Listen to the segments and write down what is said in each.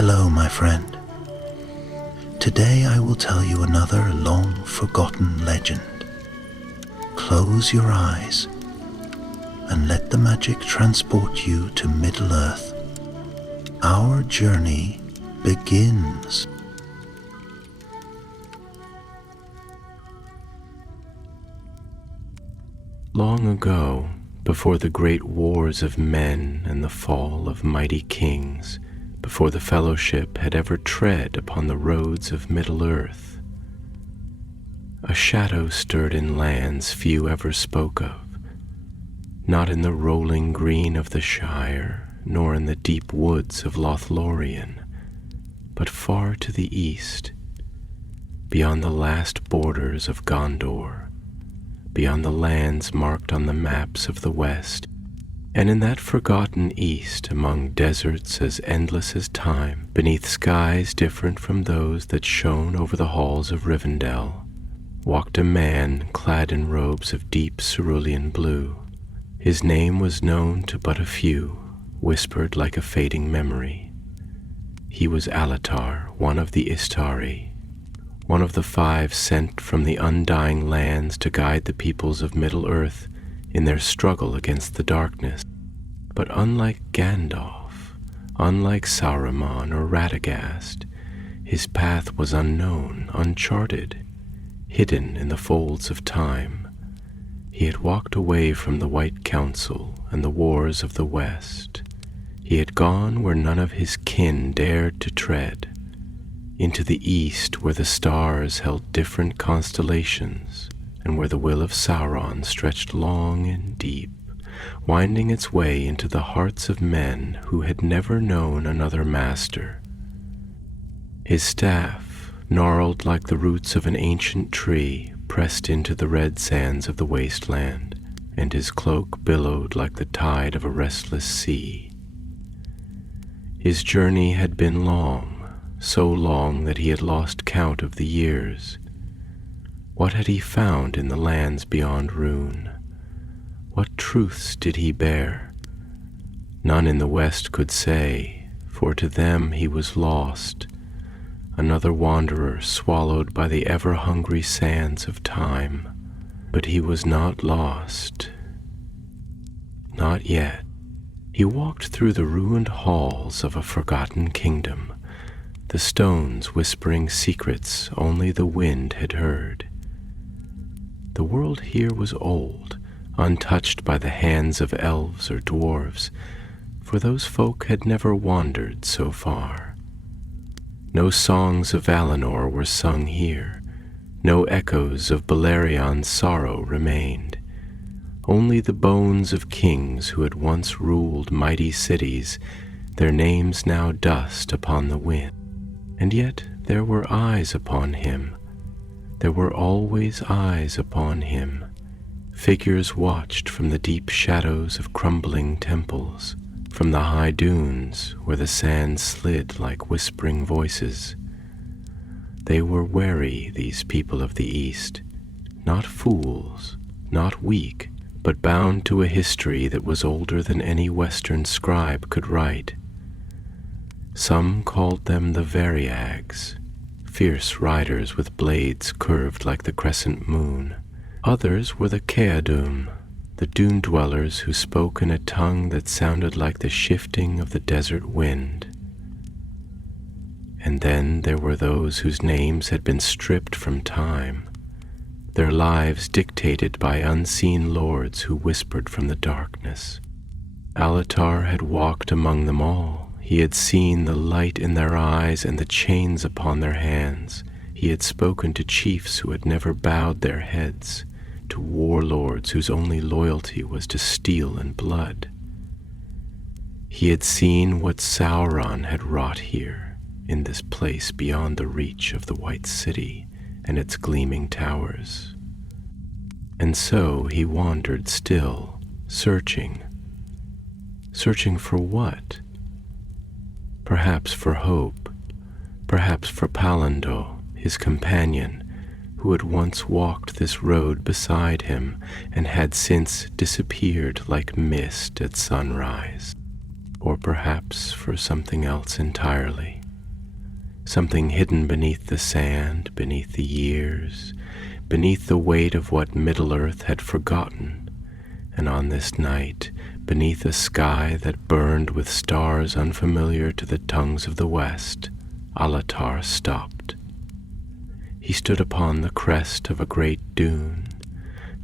Hello, my friend. Today I will tell you another long-forgotten legend. Close your eyes and let the magic transport you to Middle-earth. Our journey begins. Long ago, before the great wars of men and the fall of mighty kings, before the Fellowship had ever tread upon the roads of Middle-earth, a shadow stirred in lands few ever spoke of, not in the rolling green of the Shire, nor in the deep woods of Lothlorien, but far to the east, beyond the last borders of Gondor, beyond the lands marked on the maps of the West, and in that forgotten East, among deserts as endless as time, beneath skies different from those that shone over the halls of Rivendell, walked a man clad in robes of deep cerulean blue. His name was known to but a few, whispered like a fading memory. He was Alatar, one of the Istari, one of the 5 sent from the undying lands to guide the peoples of Middle-earth in their struggle against the darkness. But unlike Gandalf, unlike Saruman or Radagast, his path was unknown, uncharted, hidden in the folds of time. He had walked away from the White Council and the wars of the West. He had gone where none of his kin dared to tread, into the East where the stars held different constellations, and where the will of Sauron stretched long and deep, winding its way into the hearts of men who had never known another master. His staff, gnarled like the roots of an ancient tree, pressed into the red sands of the wasteland, and his cloak billowed like the tide of a restless sea. His journey had been long, so long that he had lost count of the years. What had he found in the lands beyond Rhûn? What truths did he bear? None in the West could say, for to them he was lost, another wanderer swallowed by the ever-hungry sands of time. But he was not lost. Not yet. He walked through the ruined halls of a forgotten kingdom, the stones whispering secrets only the wind had heard. The world here was old, untouched by the hands of elves or dwarves, for those folk had never wandered so far. No songs of Valinor were sung here, no echoes of Belarion's sorrow remained. Only the bones of kings who had once ruled mighty cities, their names now dust upon the wind. And yet there were eyes upon him. There were always eyes upon him. Figures watched from the deep shadows of crumbling temples, from the high dunes where the sand slid like whispering voices. They were wary, these people of the East, not fools, not weak, but bound to a history that was older than any Western scribe could write. Some called them the Variags, fierce riders with blades curved like the crescent moon. Others were the Caedum, the dune-dwellers who spoke in a tongue that sounded like the shifting of the desert wind. And then there were those whose names had been stripped from time, their lives dictated by unseen lords who whispered from the darkness. Alatar had walked among them all. He had seen the light in their eyes and the chains upon their hands. He had spoken to chiefs who had never bowed their heads, to warlords whose only loyalty was to steel and blood. He had seen what Sauron had wrought here, in this place beyond the reach of the White City and its gleaming towers. And so he wandered still, searching. Searching for what? Perhaps for hope, perhaps for Palandor, his companion, who had once walked this road beside him and had since disappeared like mist at sunrise. Or perhaps for something else entirely. something hidden beneath the sand, beneath the years, beneath the weight of what Middle-earth had forgotten. And on this night, beneath a sky that burned with stars unfamiliar to the tongues of the West, Alatar stopped. He stood upon the crest of a great dune,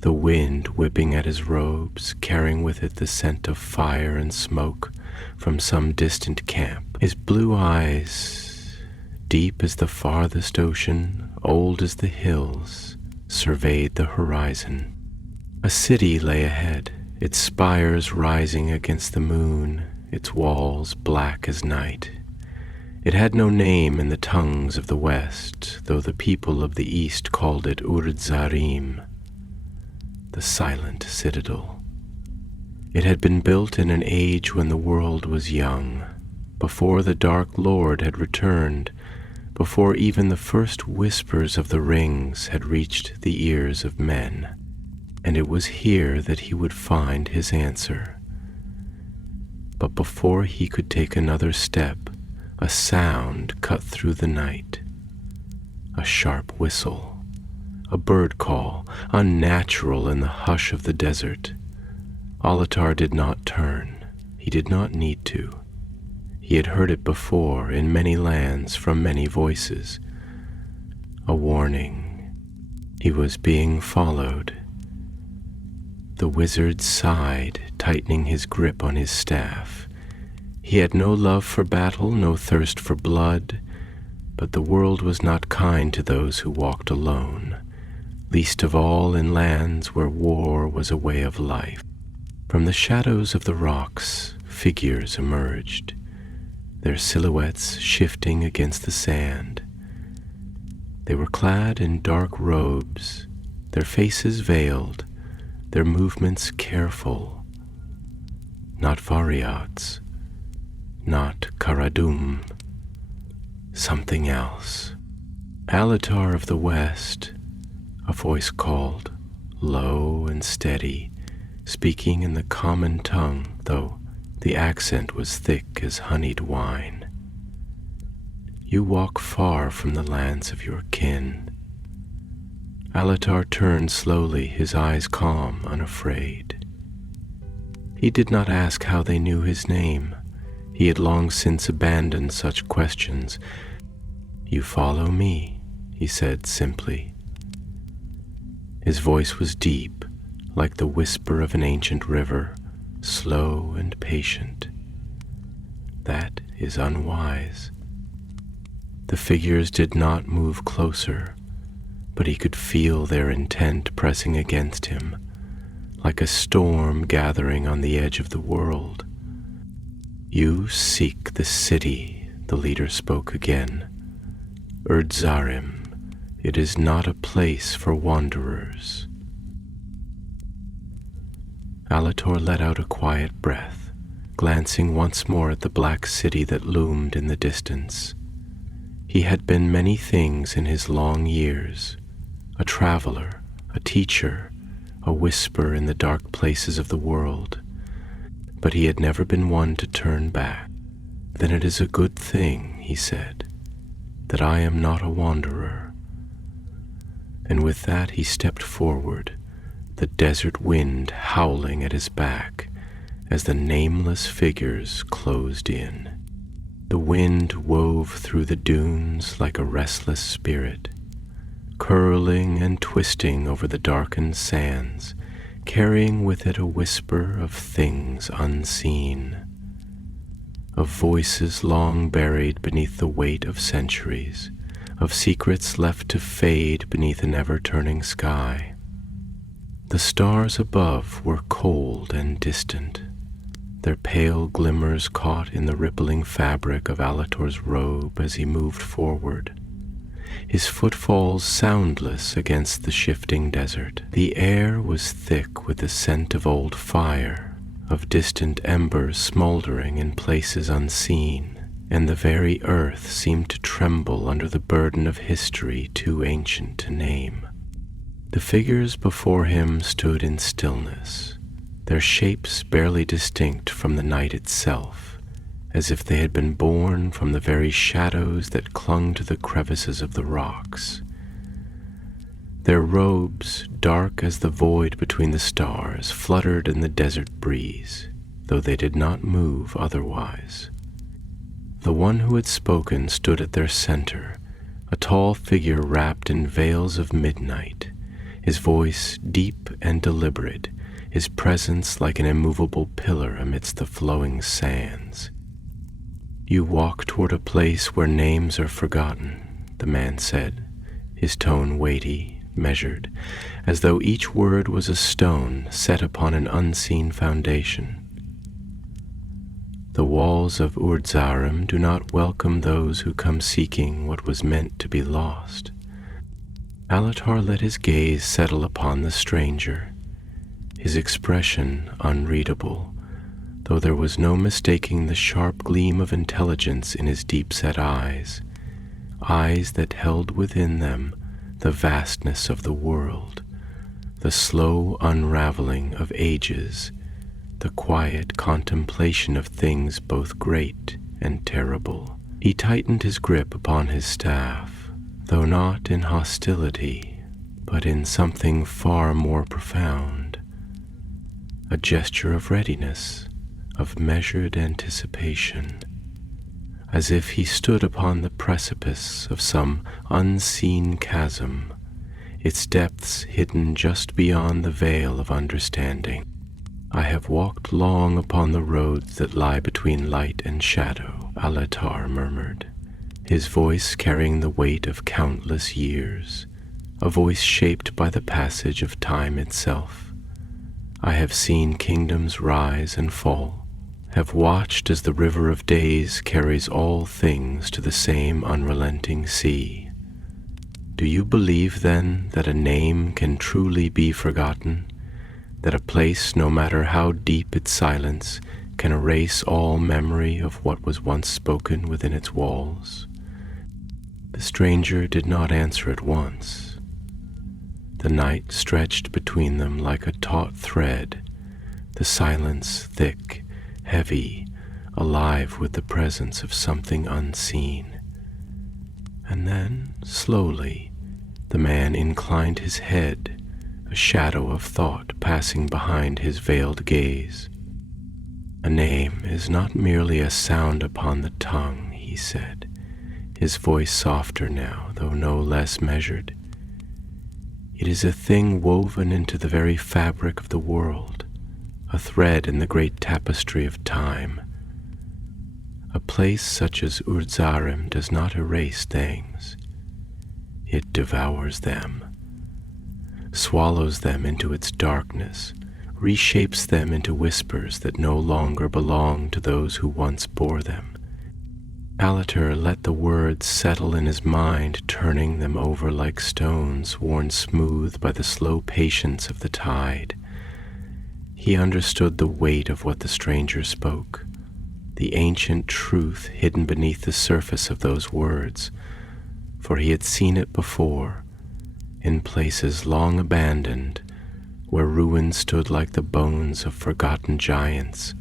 the wind whipping at his robes, carrying with it the scent of fire and smoke from some distant camp. His blue eyes, deep as the farthest ocean, old as the hills, surveyed the horizon. A city lay ahead, its spires rising against the moon, its walls black as night. It had no name in the tongues of the West, though the people of the East called it Urdzarim, the silent citadel. It had been built in an age when the world was young, before the Dark Lord had returned, before even the first whispers of the rings had reached the ears of men. And it was here that he would find his answer. But before he could take another step, a sound cut through the night. A sharp whistle. A bird call, unnatural in the hush of the desert. Alatar did not turn. He did not need to. He had heard it before in many lands from many voices. A warning. He was being followed. The wizard sighed, tightening his grip on his staff. He had no love for battle, no thirst for blood, but the world was not kind to those who walked alone, least of all in lands where war was a way of life. From the shadows of the rocks, figures emerged, their silhouettes shifting against the sand. They were clad in dark robes, their faces veiled, their movements careful. Not Variots, not Karadum, something else. Alatar of the West, a voice called, low and steady, speaking in the common tongue, though the accent was thick as honeyed wine. You walk far from the lands of your kin. Alatar turned slowly, his eyes calm, unafraid. He did not ask how they knew his name. He had long since abandoned such questions. You follow me, he said simply. His voice was deep, like the whisper of an ancient river, slow and patient. That is unwise. The figures did not move closer, but he could feel their intent pressing against him, like a storm gathering on the edge of the world. You seek the city, the leader spoke again. Urdzarim, it is not a place for wanderers. Alatar let out a quiet breath, glancing once more at the black city that loomed in the distance. He had been many things in his long years, a traveler, a teacher, a whisper in the dark places of the world, but he had never been one to turn back. Then it is a good thing, he said, that I am not a wanderer. And with that he stepped forward, the desert wind howling at his back as the nameless figures closed in. The wind wove through the dunes like a restless spirit, curling and twisting over the darkened sands, carrying with it a whisper of things unseen, of voices long buried beneath the weight of centuries, of secrets left to fade beneath an ever-turning sky. The stars above were cold and distant, their pale glimmers caught in the rippling fabric of Alatar's robe as he moved forward, his footfalls soundless against the shifting desert. The air was thick with the scent of old fire, of distant embers smoldering in places unseen, and the very earth seemed to tremble under the burden of history too ancient to name. The figures before him stood in stillness, their shapes barely distinct from the night itself, as if they had been born from the very shadows that clung to the crevices of the rocks. Their robes, dark as the void between the stars, fluttered in the desert breeze, though they did not move otherwise. The one who had spoken stood at their center, a tall figure wrapped in veils of midnight, his voice deep and deliberate, his presence like an immovable pillar amidst the flowing sands. "You walk toward a place where names are forgotten," the man said, his tone weighty, measured, as though each word was a stone set upon an unseen foundation. "The walls of Urdzarim do not welcome those who come seeking what was meant to be lost." Alatar let his gaze settle upon the stranger, his expression unreadable, though there was no mistaking the sharp gleam of intelligence in his deep-set eyes, eyes that held within them the vastness of the world, the slow unraveling of ages, the quiet contemplation of things both great and terrible. He tightened his grip upon his staff, though not in hostility, but in something far more profound, a gesture of readiness, of measured anticipation, as if he stood upon the precipice of some unseen chasm, its depths hidden just beyond the veil of understanding. "I have walked long upon the roads that lie between light and shadow," Alatar murmured, his voice carrying the weight of countless years, a voice shaped by the passage of time itself. "I have seen kingdoms rise and fall, have watched as the river of days carries all things to the same unrelenting sea. Do you believe, then, that a name can truly be forgotten? That a place, no matter how deep its silence, can erase all memory of what was once spoken within its walls?" The stranger did not answer at once. The night stretched between them like a taut thread, the silence thick, heavy, alive with the presence of something unseen. And then, slowly, the man inclined his head, a shadow of thought passing behind his veiled gaze. "A name is not merely a sound upon the tongue," he said, his voice softer now, though no less measured. "It is a thing woven into the very fabric of the world, a thread in the great tapestry of time. A place such as Urdzarim does not erase things. It devours them, swallows them into its darkness, reshapes them into whispers that no longer belong to those who once bore them." Alatar let the words settle in his mind, turning them over like stones worn smooth by the slow patience of the tide. He understood the weight of what the stranger spoke, the ancient truth hidden beneath the surface of those words, for he had seen it before, in places long abandoned, where ruins stood like the bones of forgotten giants,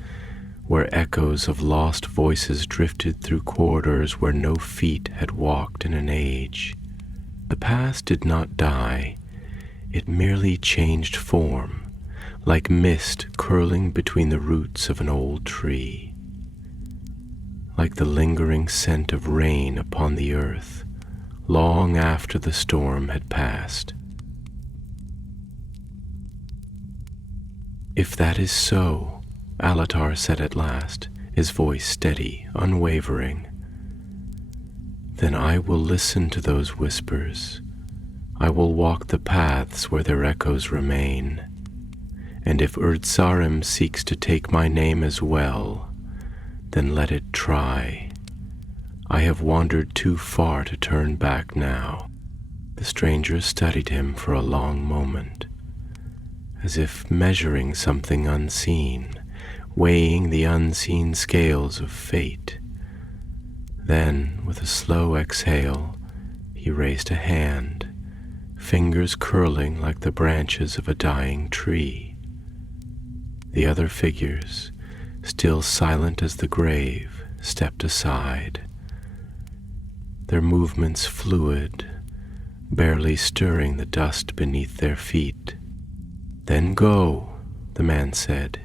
where echoes of lost voices drifted through corridors where no feet had walked in an age. The past did not die, it merely changed form, like mist curling between the roots of an old tree, like the lingering scent of rain upon the earth, long after the storm had passed. "If that is so," Alatar said at last, his voice steady, unwavering, "then I will listen to those whispers. I will walk the paths where their echoes remain. And if Urdzarim seeks to take my name as well, then let it try. I have wandered too far to turn back now." The stranger studied him for a long moment, as if measuring something unseen, weighing the unseen scales of fate. Then, with a slow exhale, he raised a hand, fingers curling like the branches of a dying tree. The other figures, still silent as the grave, stepped aside, their movements fluid, barely stirring the dust beneath their feet. "Then go," the man said,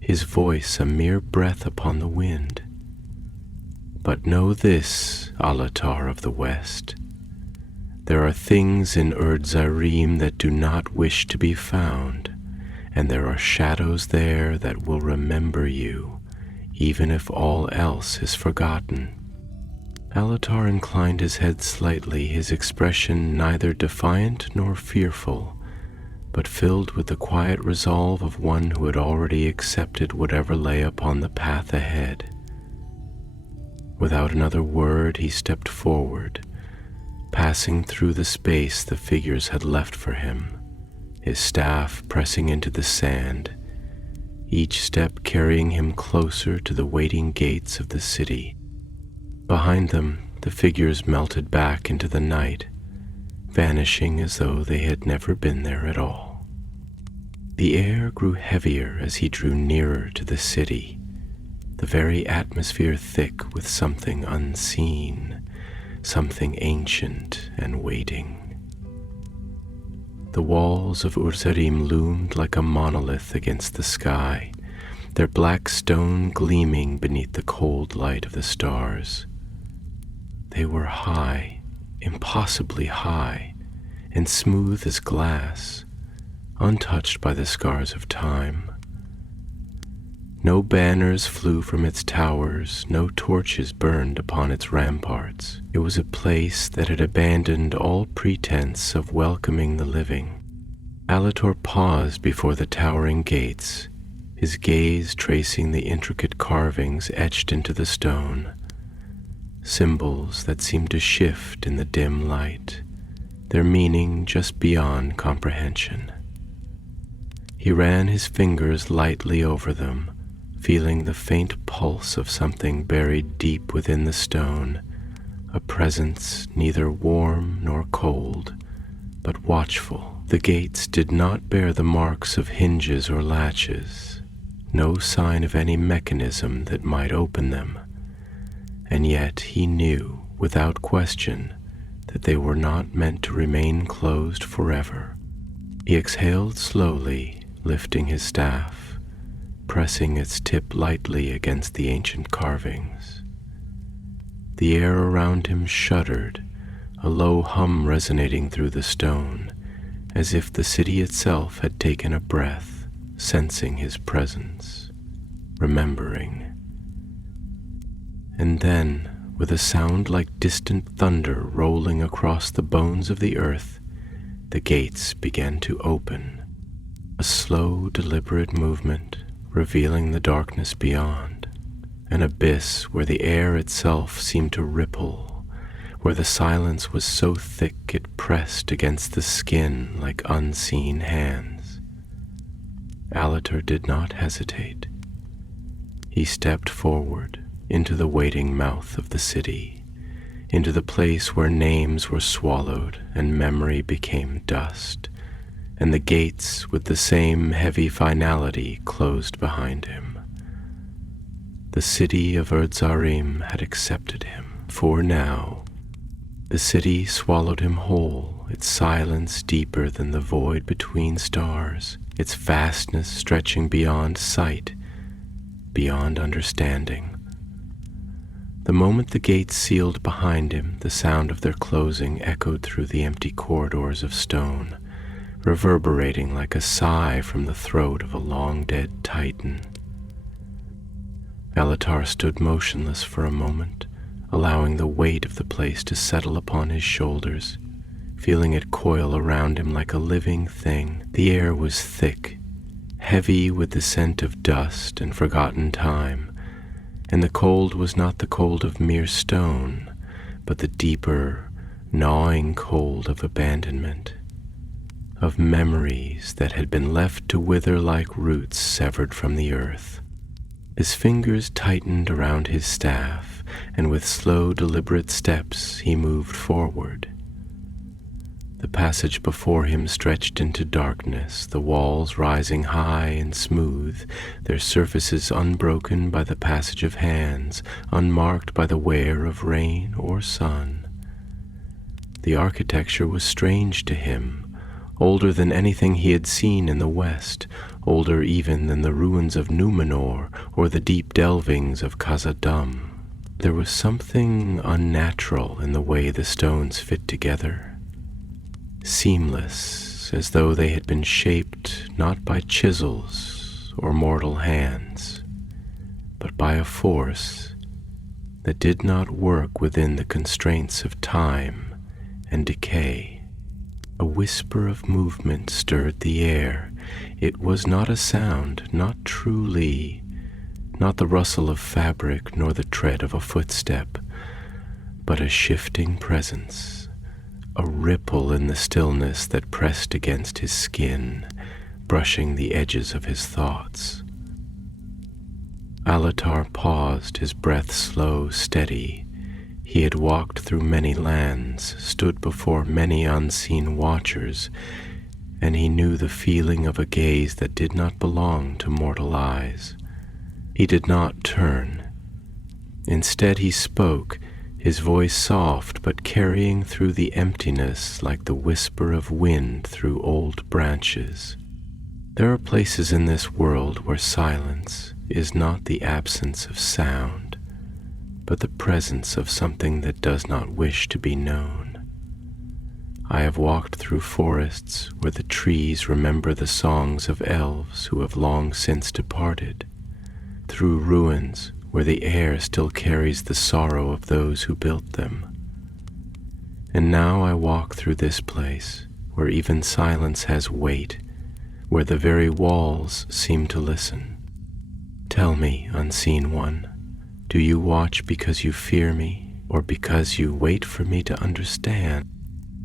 his voice a mere breath upon the wind. "But know this, Alatar of the West, there are things in Urdzarim that do not wish to be found, and there are shadows there that will remember you, even if all else is forgotten." Alatar inclined his head slightly, his expression neither defiant nor fearful, but filled with the quiet resolve of one who had already accepted whatever lay upon the path ahead. Without another word, he stepped forward, passing through the space the figures had left for him, his staff pressing into the sand, each step carrying him closer to the waiting gates of the city. Behind them, the figures melted back into the night, vanishing as though they had never been there at all. The air grew heavier as he drew nearer to the city, the very atmosphere thick with something unseen, something ancient and waiting. The walls of Urdzarim loomed like a monolith against the sky, their black stone gleaming beneath the cold light of the stars. They were high, impossibly high, and smooth as glass, untouched by the scars of time. No banners flew from its towers, no torches burned upon its ramparts. It was a place that had abandoned all pretense of welcoming the living. Alatar paused before the towering gates, his gaze tracing the intricate carvings etched into the stone, symbols that seemed to shift in the dim light, their meaning just beyond comprehension. He ran his fingers lightly over them, feeling the faint pulse of something buried deep within the stone, a presence neither warm nor cold, but watchful. The gates did not bear the marks of hinges or latches, no sign of any mechanism that might open them, and yet he knew, without question, that they were not meant to remain closed forever. He exhaled slowly, lifting his staff, pressing its tip lightly against the ancient carvings. The air around him shuddered, a low hum resonating through the stone, as if the city itself had taken a breath, sensing his presence, remembering. And then, with a sound like distant thunder rolling across the bones of the earth, the gates began to open, a slow, deliberate movement, revealing the darkness beyond, an abyss where the air itself seemed to ripple, where the silence was so thick it pressed against the skin like unseen hands. Alatar did not hesitate. He stepped forward into the waiting mouth of the city, into the place where names were swallowed and memory became dust, and the gates with the same heavy finality closed behind him. The city of Urdzarim had accepted him, for now the city swallowed him whole, its silence deeper than the void between stars, its vastness stretching beyond sight, beyond understanding. The moment the gates sealed behind him, the sound of their closing echoed through the empty corridors of stone, reverberating like a sigh from the throat of a long-dead titan. Alatar stood motionless for a moment, allowing the weight of the place to settle upon his shoulders, feeling it coil around him like a living thing. The air was thick, heavy with the scent of dust and forgotten time, and the cold was not the cold of mere stone, but the deeper, gnawing cold of abandonment, of memories that had been left to wither like roots severed from the earth. His fingers tightened around his staff, and with slow, deliberate steps he moved forward. The passage before him stretched into darkness, the walls rising high and smooth, their surfaces unbroken by the passage of hands, unmarked by the wear of rain or sun. The architecture was strange to him, older than anything he had seen in the West, older even than the ruins of Numenor or the deep delvings of Khazad-dûm. There was something unnatural in the way the stones fit together. Seamless, as though they had been shaped not by chisels or mortal hands, but by a force that did not work within the constraints of time and decay. A whisper of movement stirred the air. It was not a sound, not truly, not the rustle of fabric nor the tread of a footstep, but a shifting presence. A ripple in the stillness that pressed against his skin, brushing the edges of his thoughts. Alatar paused, his breath slow, steady. He had walked through many lands, stood before many unseen watchers, and he knew the feeling of a gaze that did not belong to mortal eyes. He did not turn. Instead he spoke, his voice soft but carrying through the emptiness like the whisper of wind through old branches. There are places in this world where silence is not the absence of sound, but the presence of something that does not wish to be known. I have walked through forests where the trees remember the songs of elves who have long since departed, through ruins where the air still carries the sorrow of those who built them. And now I walk through this place, where even silence has weight, where the very walls seem to listen. Tell me, unseen one, do you watch because you fear me, or because you wait for me to understand?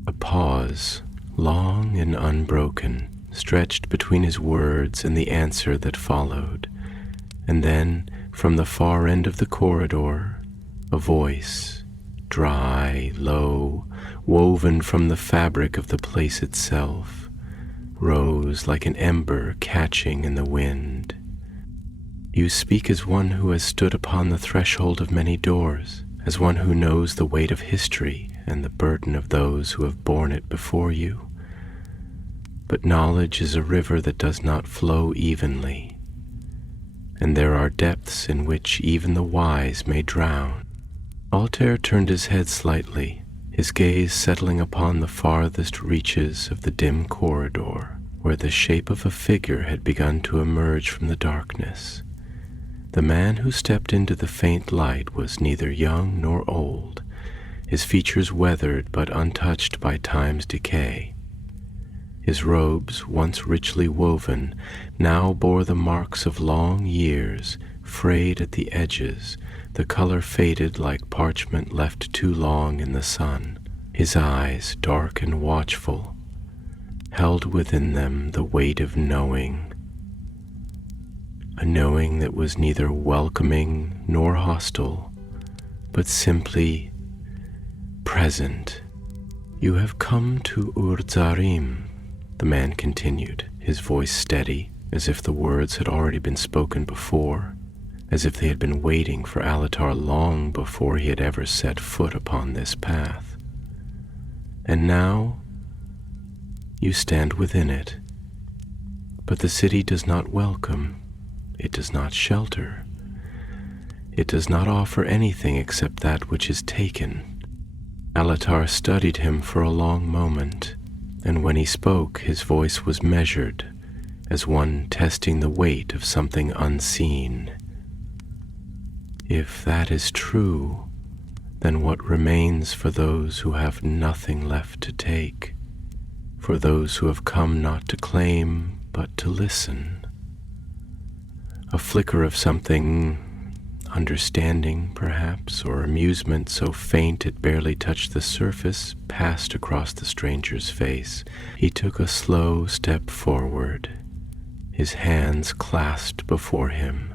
A pause, long and unbroken, stretched between his words and the answer that followed, and then, from the far end of the corridor, a voice, dry, low, woven from the fabric of the place itself, rose like an ember catching in the wind. You speak as one who has stood upon the threshold of many doors, as one who knows the weight of history and the burden of those who have borne it before you. But knowledge is a river that does not flow evenly, and there are depths in which even the wise may drown. Altair turned his head slightly, his gaze settling upon the farthest reaches of the dim corridor, where the shape of a figure had begun to emerge from the darkness. The man who stepped into the faint light was neither young nor old, his features weathered but untouched by time's decay. His robes, once richly woven, now bore the marks of long years, frayed at the edges, the color faded like parchment left too long in the sun. His eyes, dark and watchful, held within them the weight of knowing, a knowing that was neither welcoming nor hostile, but simply present. You have come to Ur-Zarim, the man continued, his voice steady, as if the words had already been spoken before, as if they had been waiting for Alatar long before he had ever set foot upon this path. And now you stand within it, but the city does not welcome, it does not shelter, it does not offer anything except that which is taken. Alatar studied him for a long moment, and when he spoke, his voice was measured, as one testing the weight of something unseen. If that is true, then what remains for those who have nothing left to take, for those who have come not to claim, but to listen? A flicker of something, understanding perhaps, or amusement so faint it barely touched the surface, passed across the stranger's face. He took a slow step forward, his hands clasped before him,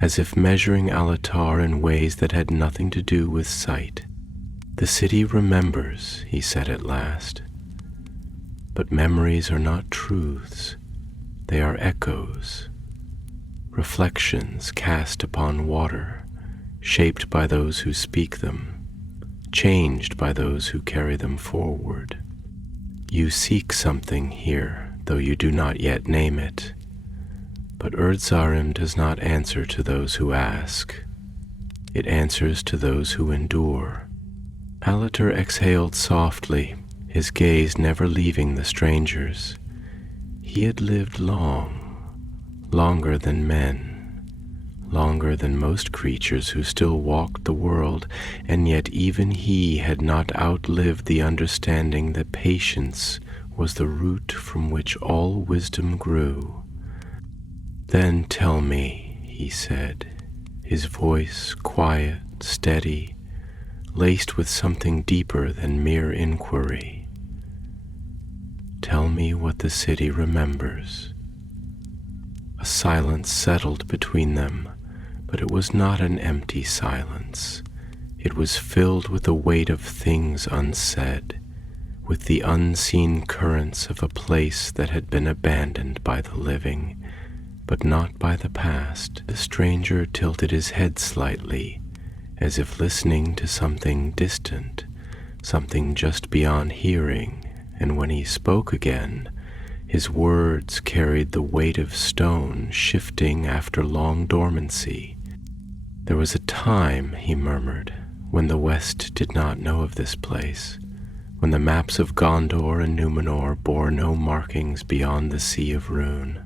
as if measuring Alatar in ways that had nothing to do with sight. "The city remembers," he said at last. "But memories are not truths. They are echoes, reflections cast upon water, shaped by those who speak them, changed by those who carry them forward. You seek something here, though you do not yet name it. But Urdzarim does not answer to those who ask. It answers to those who endure." Alatar exhaled softly, his gaze never leaving the strangers. He had lived long, longer than men, longer than most creatures who still walked the world, and yet even he had not outlived the understanding that patience was the root from which all wisdom grew. "Then tell me," he said, his voice quiet, steady, laced with something deeper than mere inquiry. "Tell me what the city remembers." A silence settled between them, but it was not an empty silence. It was filled with the weight of things unsaid, with the unseen currents of a place that had been abandoned by the living, but not by the past. The stranger tilted his head slightly, as if listening to something distant, something just beyond hearing, and when he spoke again, his words carried the weight of stone shifting after long dormancy. "There was a time," he murmured, "when the West did not know of this place, when the maps of Gondor and Numenor bore no markings beyond the Sea of Rune.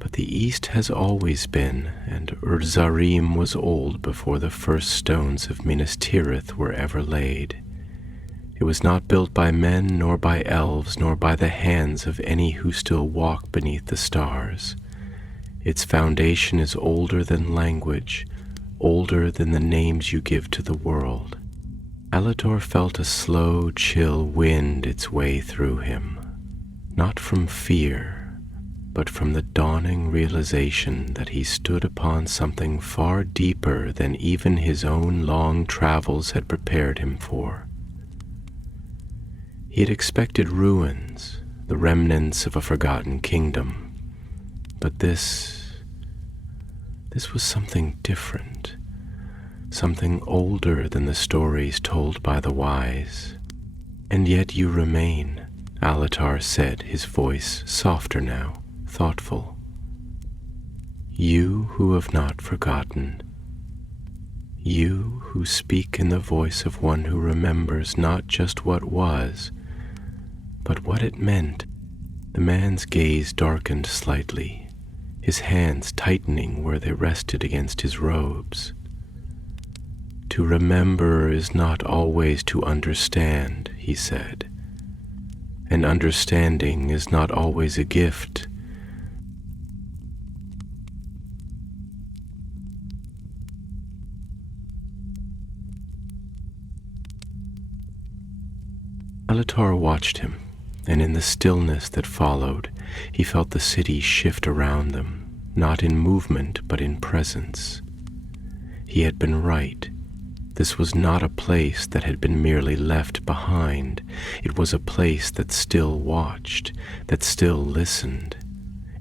But the East has always been, and Urdzarim was old before the first stones of Minas Tirith were ever laid. It was not built by men, nor by elves, nor by the hands of any who still walk beneath the stars. Its foundation is older than language, older than the names you give to the world." Alatar felt a slow, chill wind its way through him, not from fear, but from the dawning realization that he stood upon something far deeper than even his own long travels had prepared him for. He had expected ruins, the remnants of a forgotten kingdom, but this was something different, something older than the stories told by the wise. "And yet you remain," Alatar said, his voice softer now, thoughtful. "You who have not forgotten. You who speak in the voice of one who remembers not just what was, but what it meant." The man's gaze darkened slightly, his hands tightening where they rested against his robes. "To remember is not always to understand," he said, "and understanding is not always a gift. Alatar watched him, and in the stillness that followed, he felt the city shift around them, not in movement but in presence. He had been right. This was not a place that had been merely left behind. It was a place that still watched, that still listened.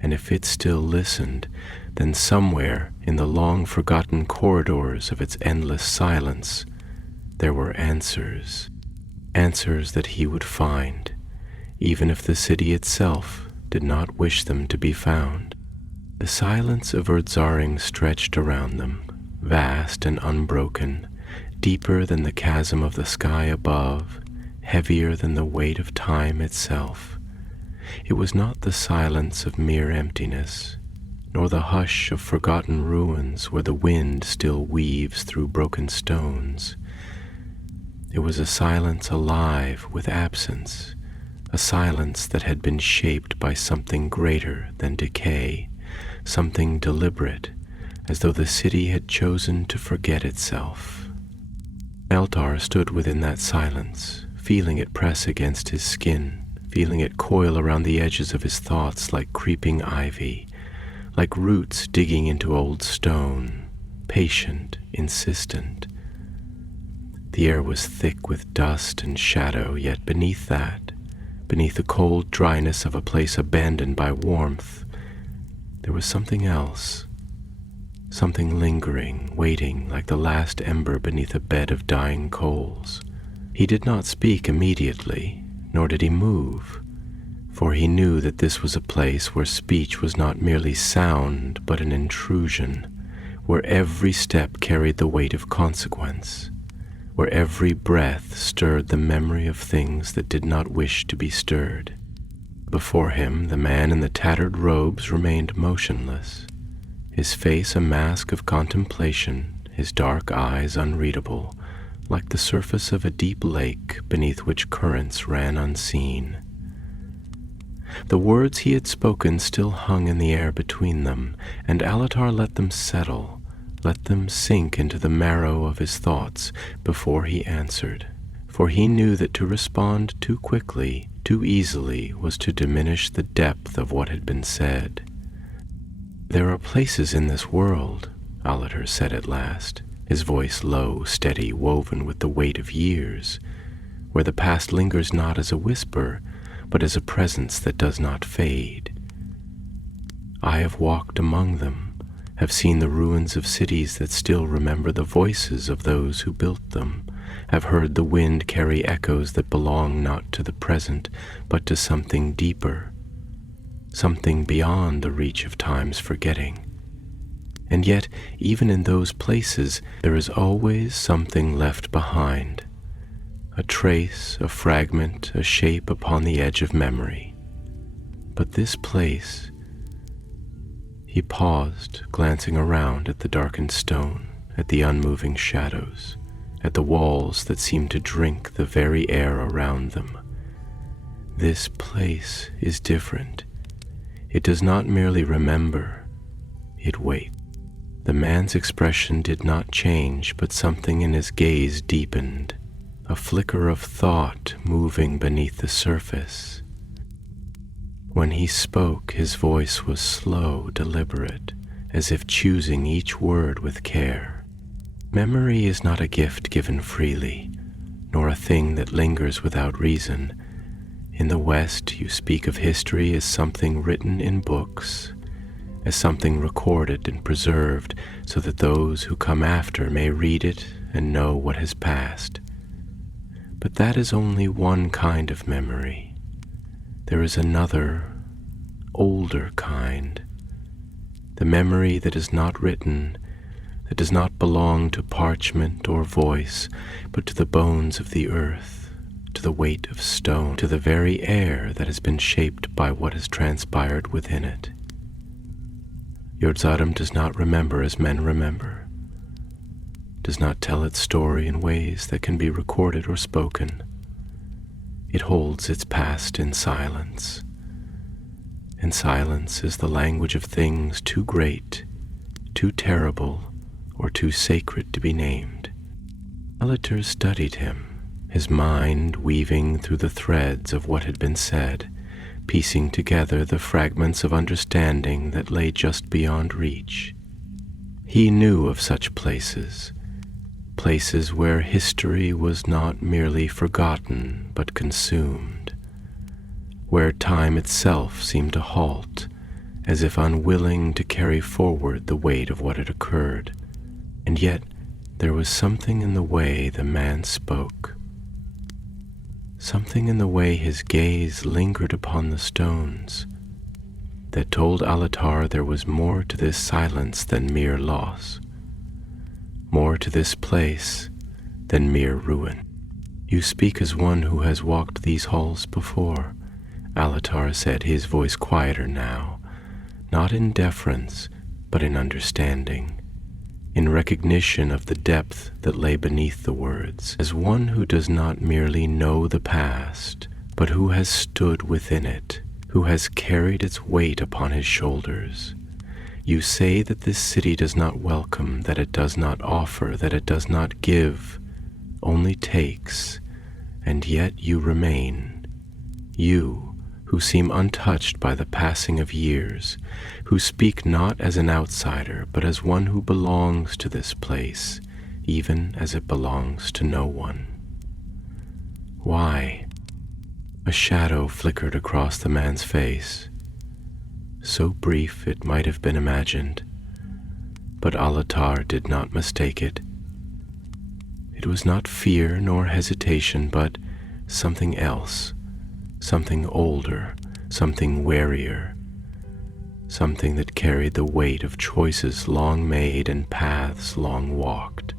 And if it still listened, then somewhere in the long-forgotten corridors of its endless silence, there were answers. Answers that he would find, even if the city itself did not wish them to be found. The silence of Urdzarim stretched around them, vast and unbroken, deeper than the chasm of the sky above, heavier than the weight of time itself. It was not the silence of mere emptiness, nor the hush of forgotten ruins where the wind still weaves through broken stones. It was a silence alive with absence, a silence that had been shaped by something greater than decay, something deliberate, as though the city had chosen to forget itself. Alatar stood within that silence, feeling it press against his skin, feeling it coil around the edges of his thoughts like creeping ivy, like roots digging into old stone, patient, insistent. The air was thick with dust and shadow, yet beneath that, beneath the cold dryness of a place abandoned by warmth, there was something else, something lingering, waiting like the last ember beneath a bed of dying coals. He did not speak immediately, nor did he move, for he knew that this was a place where speech was not merely sound, but an intrusion, where every step carried the weight of consequence, where every breath stirred the memory of things that did not wish to be stirred. Before him, the man in the tattered robes remained motionless, his face a mask of contemplation, his dark eyes unreadable, like the surface of a deep lake beneath which currents ran unseen. The words he had spoken still hung in the air between them, and Alatar let them settle, let them sink into the marrow of his thoughts before he answered, for he knew that to respond too quickly, too easily, was to diminish the depth of what had been said. "There are places in this world," Alatar said at last, his voice low, steady, woven with the weight of years, "where the past lingers not as a whisper, but as a presence that does not fade. I have walked among them, have seen the ruins of cities that still remember the voices of those who built them, have heard the wind carry echoes that belong not to the present, but to something deeper, something beyond the reach of time's forgetting. And yet, even in those places, there is always something left behind, a trace, a fragment, a shape upon the edge of memory. But this place..." He paused, glancing around at the darkened stone, at the unmoving shadows, at the walls that seemed to drink the very air around them. "This place is different. It does not merely remember, it waits." The man's expression did not change, but something in his gaze deepened, a flicker of thought moving beneath the surface. When he spoke, his voice was slow, deliberate, as if choosing each word with care. "Memory is not a gift given freely, nor a thing that lingers without reason. In the West, you speak of history as something written in books, as something recorded and preserved so that those who come after may read it and know what has passed. But that is only one kind of memory. There is another, older kind, the memory that is not written, that does not belong to parchment or voice, but to the bones of the earth, to the weight of stone, to the very air that has been shaped by what has transpired within it. Yordzarum does not remember as men remember, does not tell its story in ways that can be recorded or spoken. It holds its past in silence, and silence is the language of things too great, too terrible, or too sacred to be named." Alatar studied him, his mind weaving through the threads of what had been said, piecing together the fragments of understanding that lay just beyond reach. He knew of such places, places where history was not merely forgotten but consumed, where time itself seemed to halt, as if unwilling to carry forward the weight of what had occurred. And yet there was something in the way the man spoke, something in the way his gaze lingered upon the stones, that told Alatar there was more to this silence than mere loss, more to this place than mere ruin. "You speak as one who has walked these halls before," Alatar said, his voice quieter now, not in deference, but in understanding, in recognition of the depth that lay beneath the words, as one who does not merely know the past, but who has stood within it, who has carried its weight upon his shoulders. "You say that this city does not welcome, that it does not offer, that it does not give, only takes, and yet you remain. You, who seem untouched by the passing of years, who speak not as an outsider, but as one who belongs to this place. even as it belongs to no one. Why? A shadow flickered across the man's face, so brief it might have been imagined, but Alatar did not mistake it. It was not fear nor hesitation, but something else, something older, something warier, something that carried the weight of choices long made and paths long walked.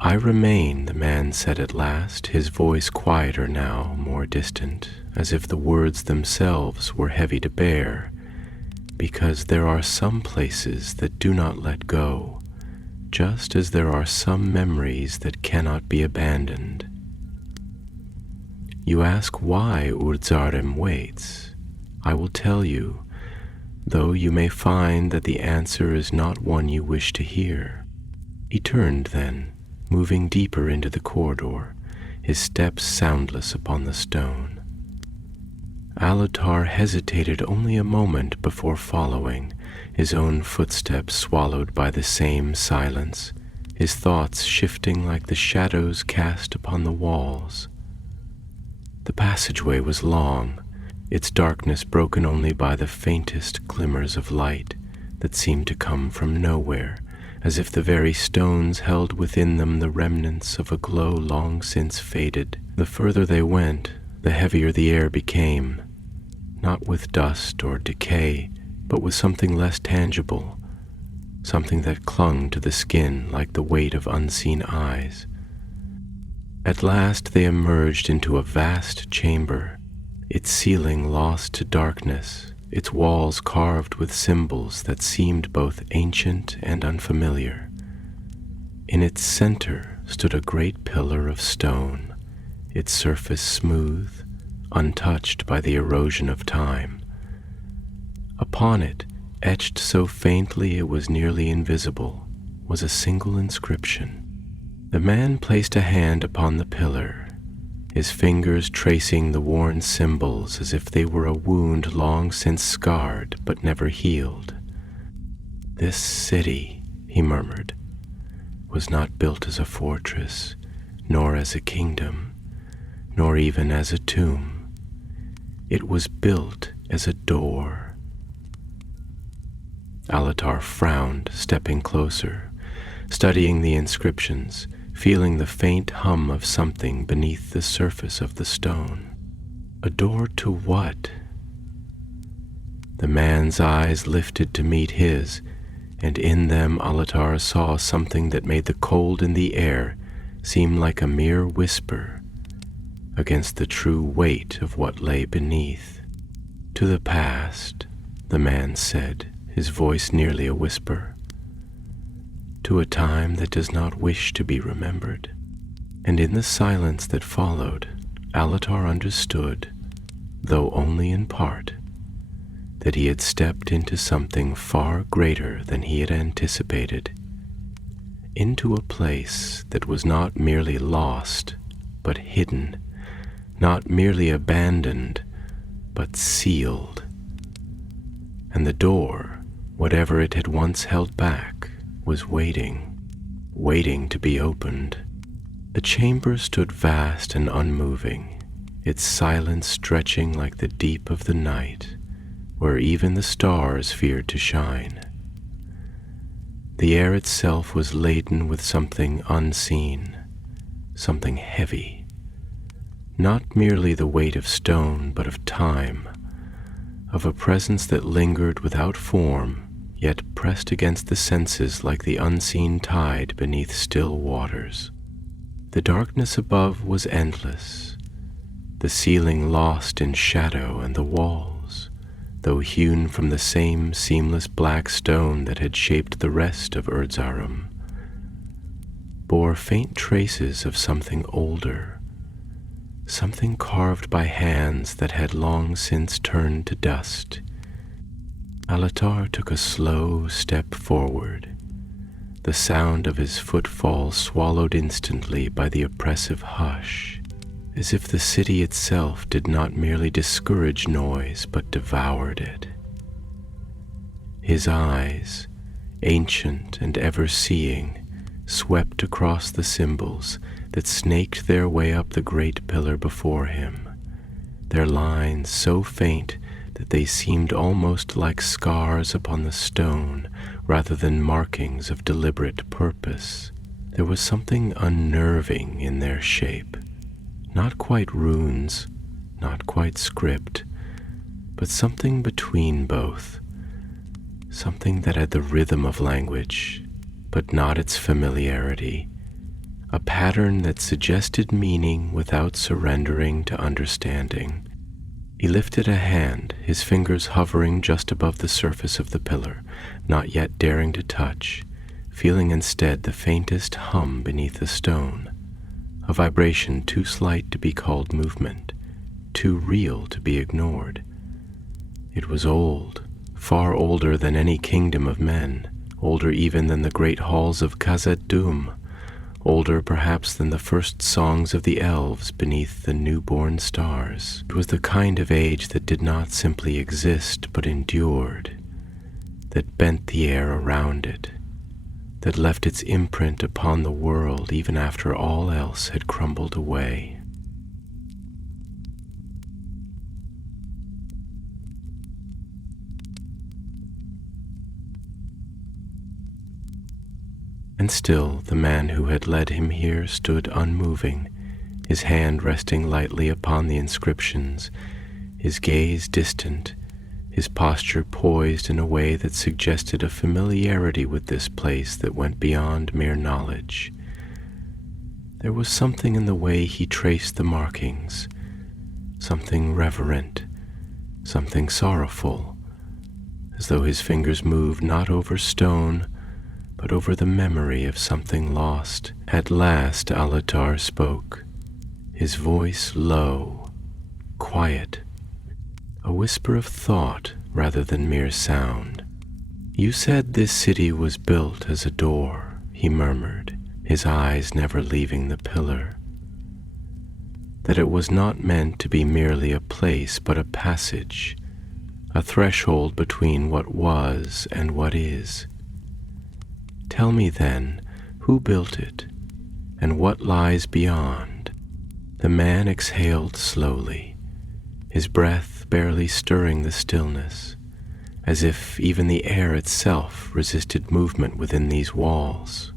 "I remain," the man said at last, his voice quieter now, more distant, as if the words themselves were heavy to bear, "because there are some places that do not let go, just as there are some memories that cannot be abandoned." You ask why Urzarim waits. I will tell you, though you may find that the answer is not one you wish to hear. He turned then, moving deeper into the corridor, his steps soundless upon the stone. Alatar hesitated only a moment before following, his own footsteps swallowed by the same silence, his thoughts shifting like the shadows cast upon the walls. The passageway was long, its darkness broken only by the faintest glimmers of light that seemed to come from nowhere, as if the very stones held within them the remnants of a glow long since faded. The further they went, the heavier the air became, not with dust or decay, but with something less tangible, something that clung to the skin like the weight of unseen eyes. At last they emerged into a vast chamber, its ceiling lost to darkness, its walls carved with symbols that seemed both ancient and unfamiliar. In its center stood a great pillar of stone, its surface smooth, untouched by the erosion of time. Upon it, etched so faintly it was nearly invisible, was a single inscription. The man placed a hand upon the pillar, his fingers tracing the worn symbols as if they were a wound long since scarred but never healed. "This city," he murmured, "was not built as a fortress, nor as a kingdom, nor even as a tomb. It was built as a door." Alatar frowned, stepping closer, studying the inscriptions, feeling the faint hum of something beneath the surface of the stone. A door to what? The man's eyes lifted to meet his, and in them Alatar saw something that made the cold in the air seem like a mere whisper against the true weight of what lay beneath. "To the past," the man said, his voice nearly a whisper. "To a time that does not wish to be remembered." And in the silence that followed, Alatar understood, though only in part, that he had stepped into something far greater than he had anticipated, into a place that was not merely lost, but hidden, not merely abandoned, but sealed. And the door, whatever it had once held back, was waiting to be opened. The chamber stood vast and unmoving, its silence stretching like the deep of the night, where even the stars feared to shine. The air itself was laden with something unseen, something heavy, not merely the weight of stone, but of time, of a presence that lingered without form, yet pressed against the senses like the unseen tide beneath still waters. The darkness above was endless, the ceiling lost in shadow, and the walls, though hewn from the same seamless black stone that had shaped the rest of Urzarim, bore faint traces of something older, something carved by hands that had long since turned to dust. Alatar took a slow step forward, the sound of his footfall swallowed instantly by the oppressive hush, as if the city itself did not merely discourage noise but devoured it. His eyes, ancient and ever-seeing, swept across the symbols that snaked their way up the great pillar before him, their lines so faint that they seemed almost like scars upon the stone rather than markings of deliberate purpose. There was something unnerving in their shape, not quite runes, not quite script, but something between both, something that had the rhythm of language, but not its familiarity, a pattern that suggested meaning without surrendering to understanding. He lifted a hand, his fingers hovering just above the surface of the pillar, not yet daring to touch, feeling instead the faintest hum beneath the stone, a vibration too slight to be called movement, too real to be ignored. It was old, far older than any kingdom of men, older even than the great halls of Khazad-dûm, older perhaps than the first songs of the elves beneath the newborn stars. It was the kind of age that did not simply exist but endured, that bent the air around it, that left its imprint upon the world even after all else had crumbled away. And still the man who had led him here stood unmoving, his hand resting lightly upon the inscriptions, his gaze distant, his posture poised in a way that suggested a familiarity with this place that went beyond mere knowledge. There was something in the way he traced the markings, something reverent, something sorrowful, as though his fingers moved not over stone, but over the memory of something lost. At last Alatar spoke, his voice low, quiet, a whisper of thought rather than mere sound. "You said this city was built as a door," he murmured, his eyes never leaving the pillar. "That it was not meant to be merely a place but a passage, a threshold between what was and what is. Tell me then, who built it, and what lies beyond?" The man exhaled slowly, his breath barely stirring the stillness, as if even the air itself resisted movement within these walls.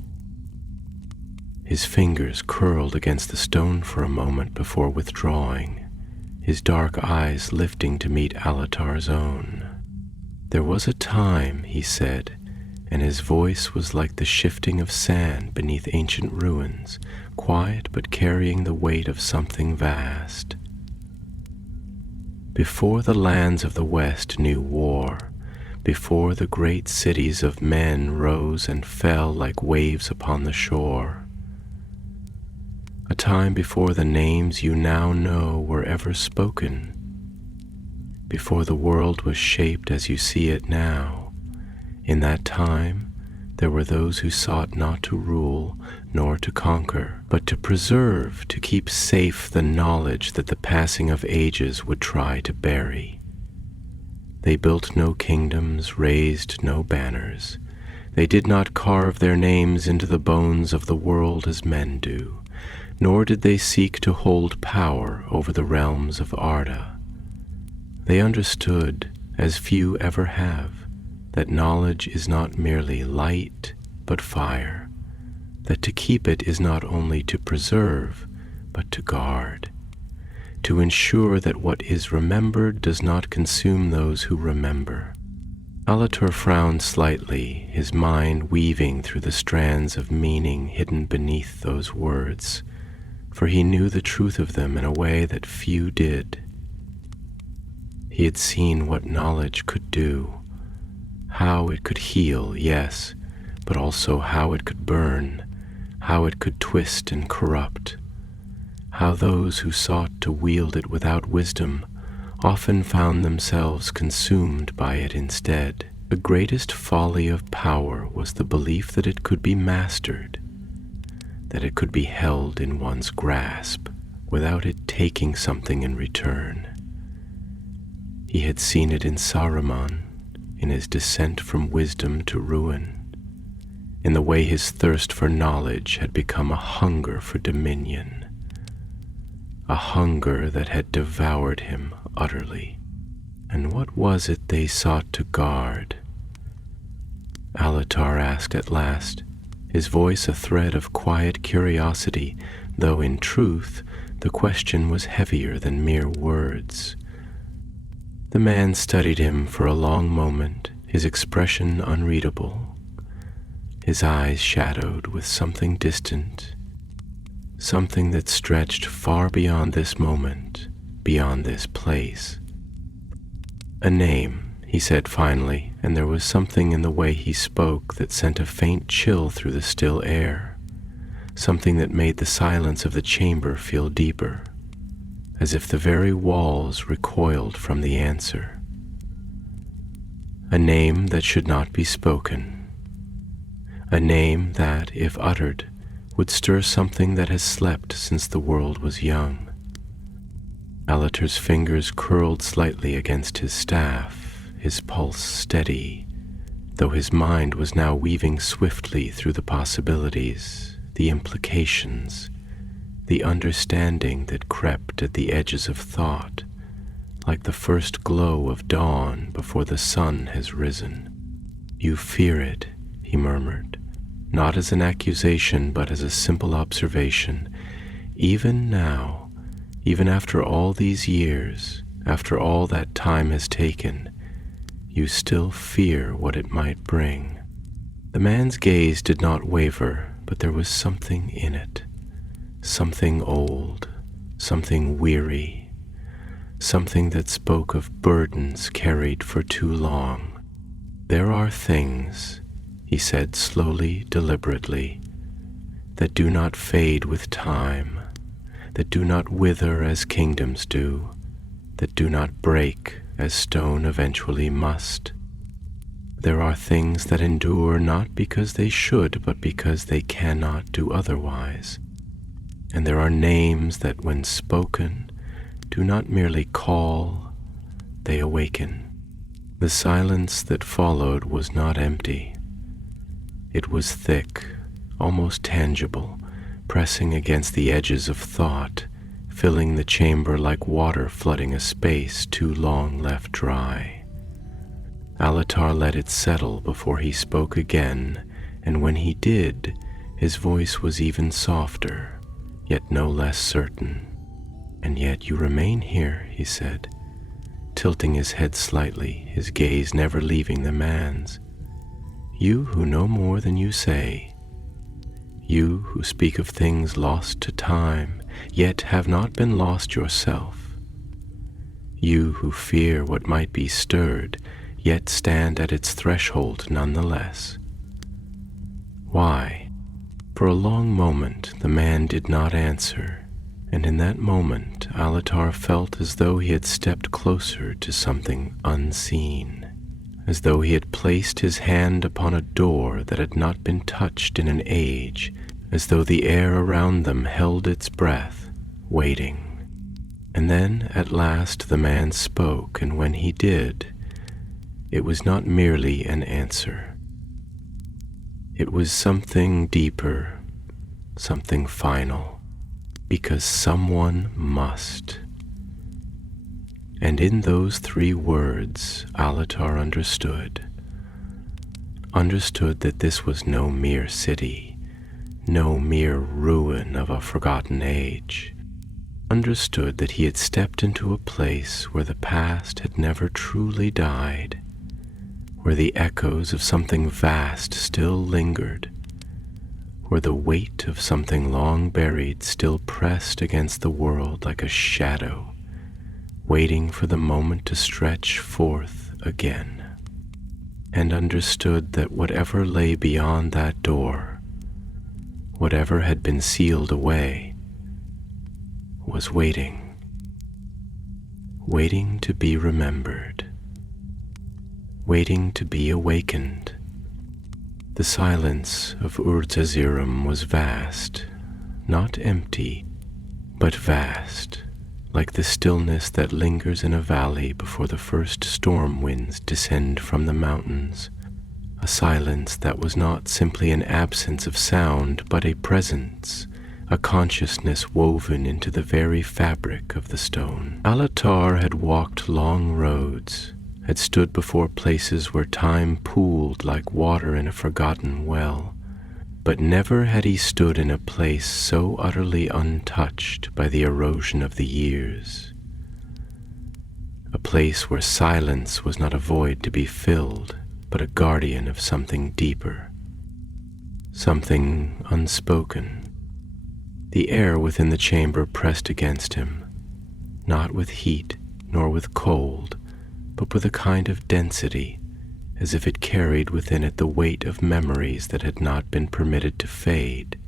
His fingers curled against the stone for a moment before withdrawing, his dark eyes lifting to meet Alatar's own. "There was a time," he said, and his voice was like the shifting of sand beneath ancient ruins, quiet but carrying the weight of something vast. "Before the lands of the West knew war, before the great cities of men rose and fell like waves upon the shore, a time before the names you now know were ever spoken, before the world was shaped as you see it now, in that time there were those who sought not to rule nor to conquer, but to preserve, to keep safe the knowledge that the passing of ages would try to bury. They built no kingdoms, raised no banners. They did not carve their names into the bones of the world as men do, nor did they seek to hold power over the realms of Arda. They understood, as few ever have, that knowledge is not merely light, but fire, that to keep it is not only to preserve, but to guard, to ensure that what is remembered does not consume those who remember. Alatar frowned slightly, his mind weaving through the strands of meaning hidden beneath those words, for he knew the truth of them in a way that few did. He had seen what knowledge could do, how it could heal, yes, but also how it could burn, how it could twist and corrupt, how those who sought to wield it without wisdom often found themselves consumed by it instead. The greatest folly of power was the belief that it could be mastered, that it could be held in one's grasp without it taking something in return. He had seen it in Saruman, in his descent from wisdom to ruin, in the way his thirst for knowledge had become a hunger for dominion, a hunger that had devoured him utterly. And what was it they sought to guard? Alatar asked at last, his voice a thread of quiet curiosity, though in truth the question was heavier than mere words. The man studied him for a long moment, his expression unreadable, his eyes shadowed with something distant, something that stretched far beyond this moment, beyond this place. A name, he said finally, and there was something in the way he spoke that sent a faint chill through the still air, something that made the silence of the chamber feel deeper, as if the very walls recoiled from the answer. A name that should not be spoken, a name that, if uttered, would stir something that has slept since the world was young. Alatar's fingers curled slightly against his staff, his pulse steady, though his mind was now weaving swiftly through the possibilities, the implications, the understanding that crept at the edges of thought, like the first glow of dawn before the sun has risen. "You fear it," he murmured, not as an accusation but as a simple observation. Even now, even after all these years, after all that time has taken, you still fear what it might bring. The man's gaze did not waver, but there was something in it, something old, something weary, something that spoke of burdens carried for too long. "There are things," he said slowly, deliberately, "that do not fade with time, that do not wither as kingdoms do, that do not break as stone eventually must. There are things that endure not because they should, but because they cannot do otherwise. And there are names that, when spoken, do not merely call, they awaken." The silence that followed was not empty. It was thick, almost tangible, pressing against the edges of thought, filling the chamber like water flooding a space too long left dry. Alatar let it settle before he spoke again, and when he did, his voice was even softer, yet no less certain. "And yet you remain here," he said, tilting his head slightly, his gaze never leaving the man's. "You who know more than you say. You who speak of things lost to time, yet have not been lost yourself. You who fear what might be stirred, yet stand at its threshold nonetheless." Why? For a long moment the man did not answer, and in that moment Alatar felt as though he had stepped closer to something unseen, as though he had placed his hand upon a door that had not been touched in an age, as though the air around them held its breath, waiting. And then at last the man spoke, and when he did, it was not merely an answer. It was something deeper, something final, because someone must. And in those 3 words, Alatar understood that this was no mere city, no mere ruin of a forgotten age, understood that he had stepped into a place where the past had never truly died, where the echoes of something vast still lingered, where the weight of something long buried still pressed against the world like a shadow, waiting for the moment to stretch forth again, and understood that whatever lay beyond that door, whatever had been sealed away, was waiting, waiting to be remembered, waiting to be awakened. The silence of Ur-Zazirim was vast, not empty, but vast, like the stillness that lingers in a valley before the first storm winds descend from the mountains, a a silence that was not simply an absence of sound, but a presence, a consciousness woven into the very fabric of the stone. Alatar had walked long roads, had stood before places where time pooled like water in a forgotten well, but never had he stood in a place so utterly untouched by the erosion of the years. A place where silence was not a void to be filled, but a guardian of something deeper, something unspoken. The air within the chamber pressed against him, not with heat nor with cold, but with a kind of density, as if it carried within it the weight of memories that had not been permitted to fade,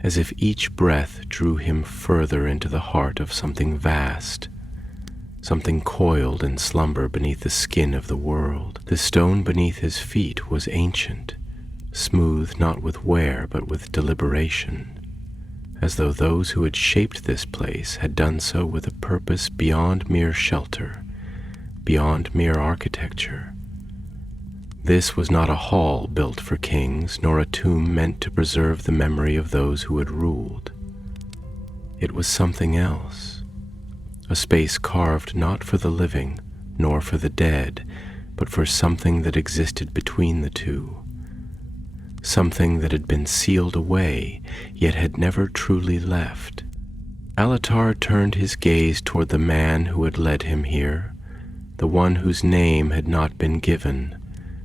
as if each breath drew him further into the heart of something vast, something coiled in slumber beneath the skin of the world. The stone beneath his feet was ancient, smooth not with wear but with deliberation, as though those who had shaped this place had done so with a purpose beyond mere shelter, beyond mere architecture. This was not a hall built for kings, nor a tomb meant to preserve the memory of those who had ruled. It was something else, a space carved not for the living, nor for the dead, but for something that existed between the two, something that had been sealed away, yet had never truly left. Alatar turned his gaze toward the man who had led him here, the one whose name had not been given,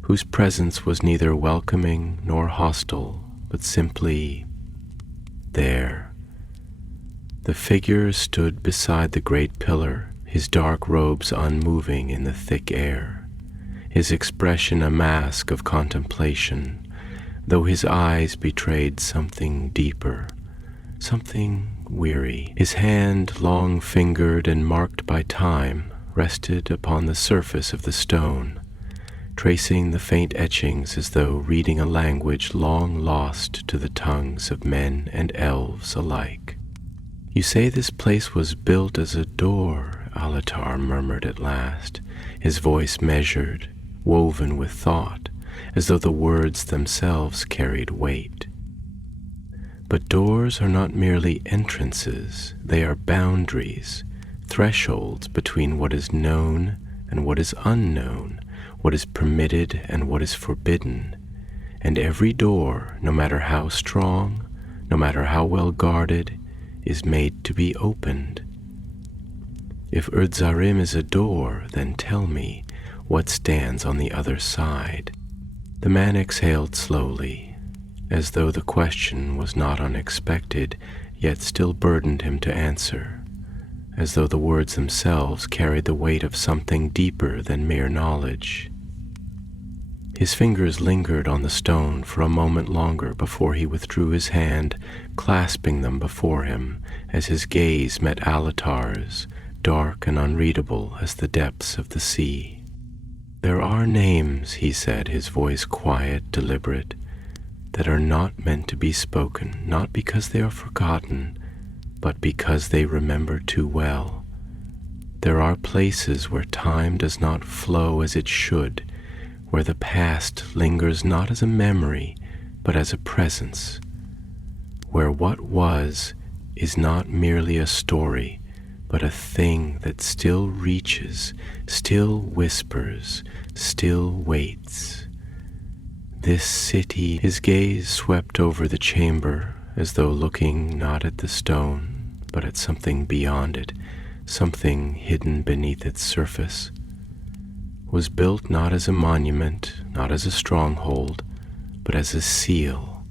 whose presence was neither welcoming nor hostile, but simply there. The figure stood beside the great pillar, his dark robes unmoving in the thick air, his expression a mask of contemplation, though his eyes betrayed something deeper, something weary. His hand, long-fingered and marked by time, rested upon the surface of the stone, tracing the faint etchings as though reading a language long lost to the tongues of men and elves alike. "You say this place was built as a door," Alatar murmured at last, his voice measured, woven with thought, as though the words themselves carried weight. "But doors are not merely entrances, they are boundaries, thresholds between what is known and what is unknown, what is permitted and what is forbidden. And every door, no matter how strong, no matter how well guarded, is made to be opened. If Urdzarim is a door, then tell me what stands on the other side." The man exhaled slowly, as though the question was not unexpected, yet still burdened him to answer, as though the words themselves carried the weight of something deeper than mere knowledge. His fingers lingered on the stone for a moment longer before he withdrew his hand, clasping them before him as his gaze met Alatar's, dark and unreadable as the depths of the sea. "There are names," he said, his voice quiet, deliberate, "that are not meant to be spoken, not because they are forgotten, but because they remember too well. There are places where time does not flow as it should, where the past lingers not as a memory, but as a presence, where what was is not merely a story, but a thing that still reaches, still whispers, still waits. This city," his gaze swept over the chamber, as though looking not at the stone, but at something beyond it, something hidden beneath its surface, "was built not as a monument, not as a stronghold, but as a seal,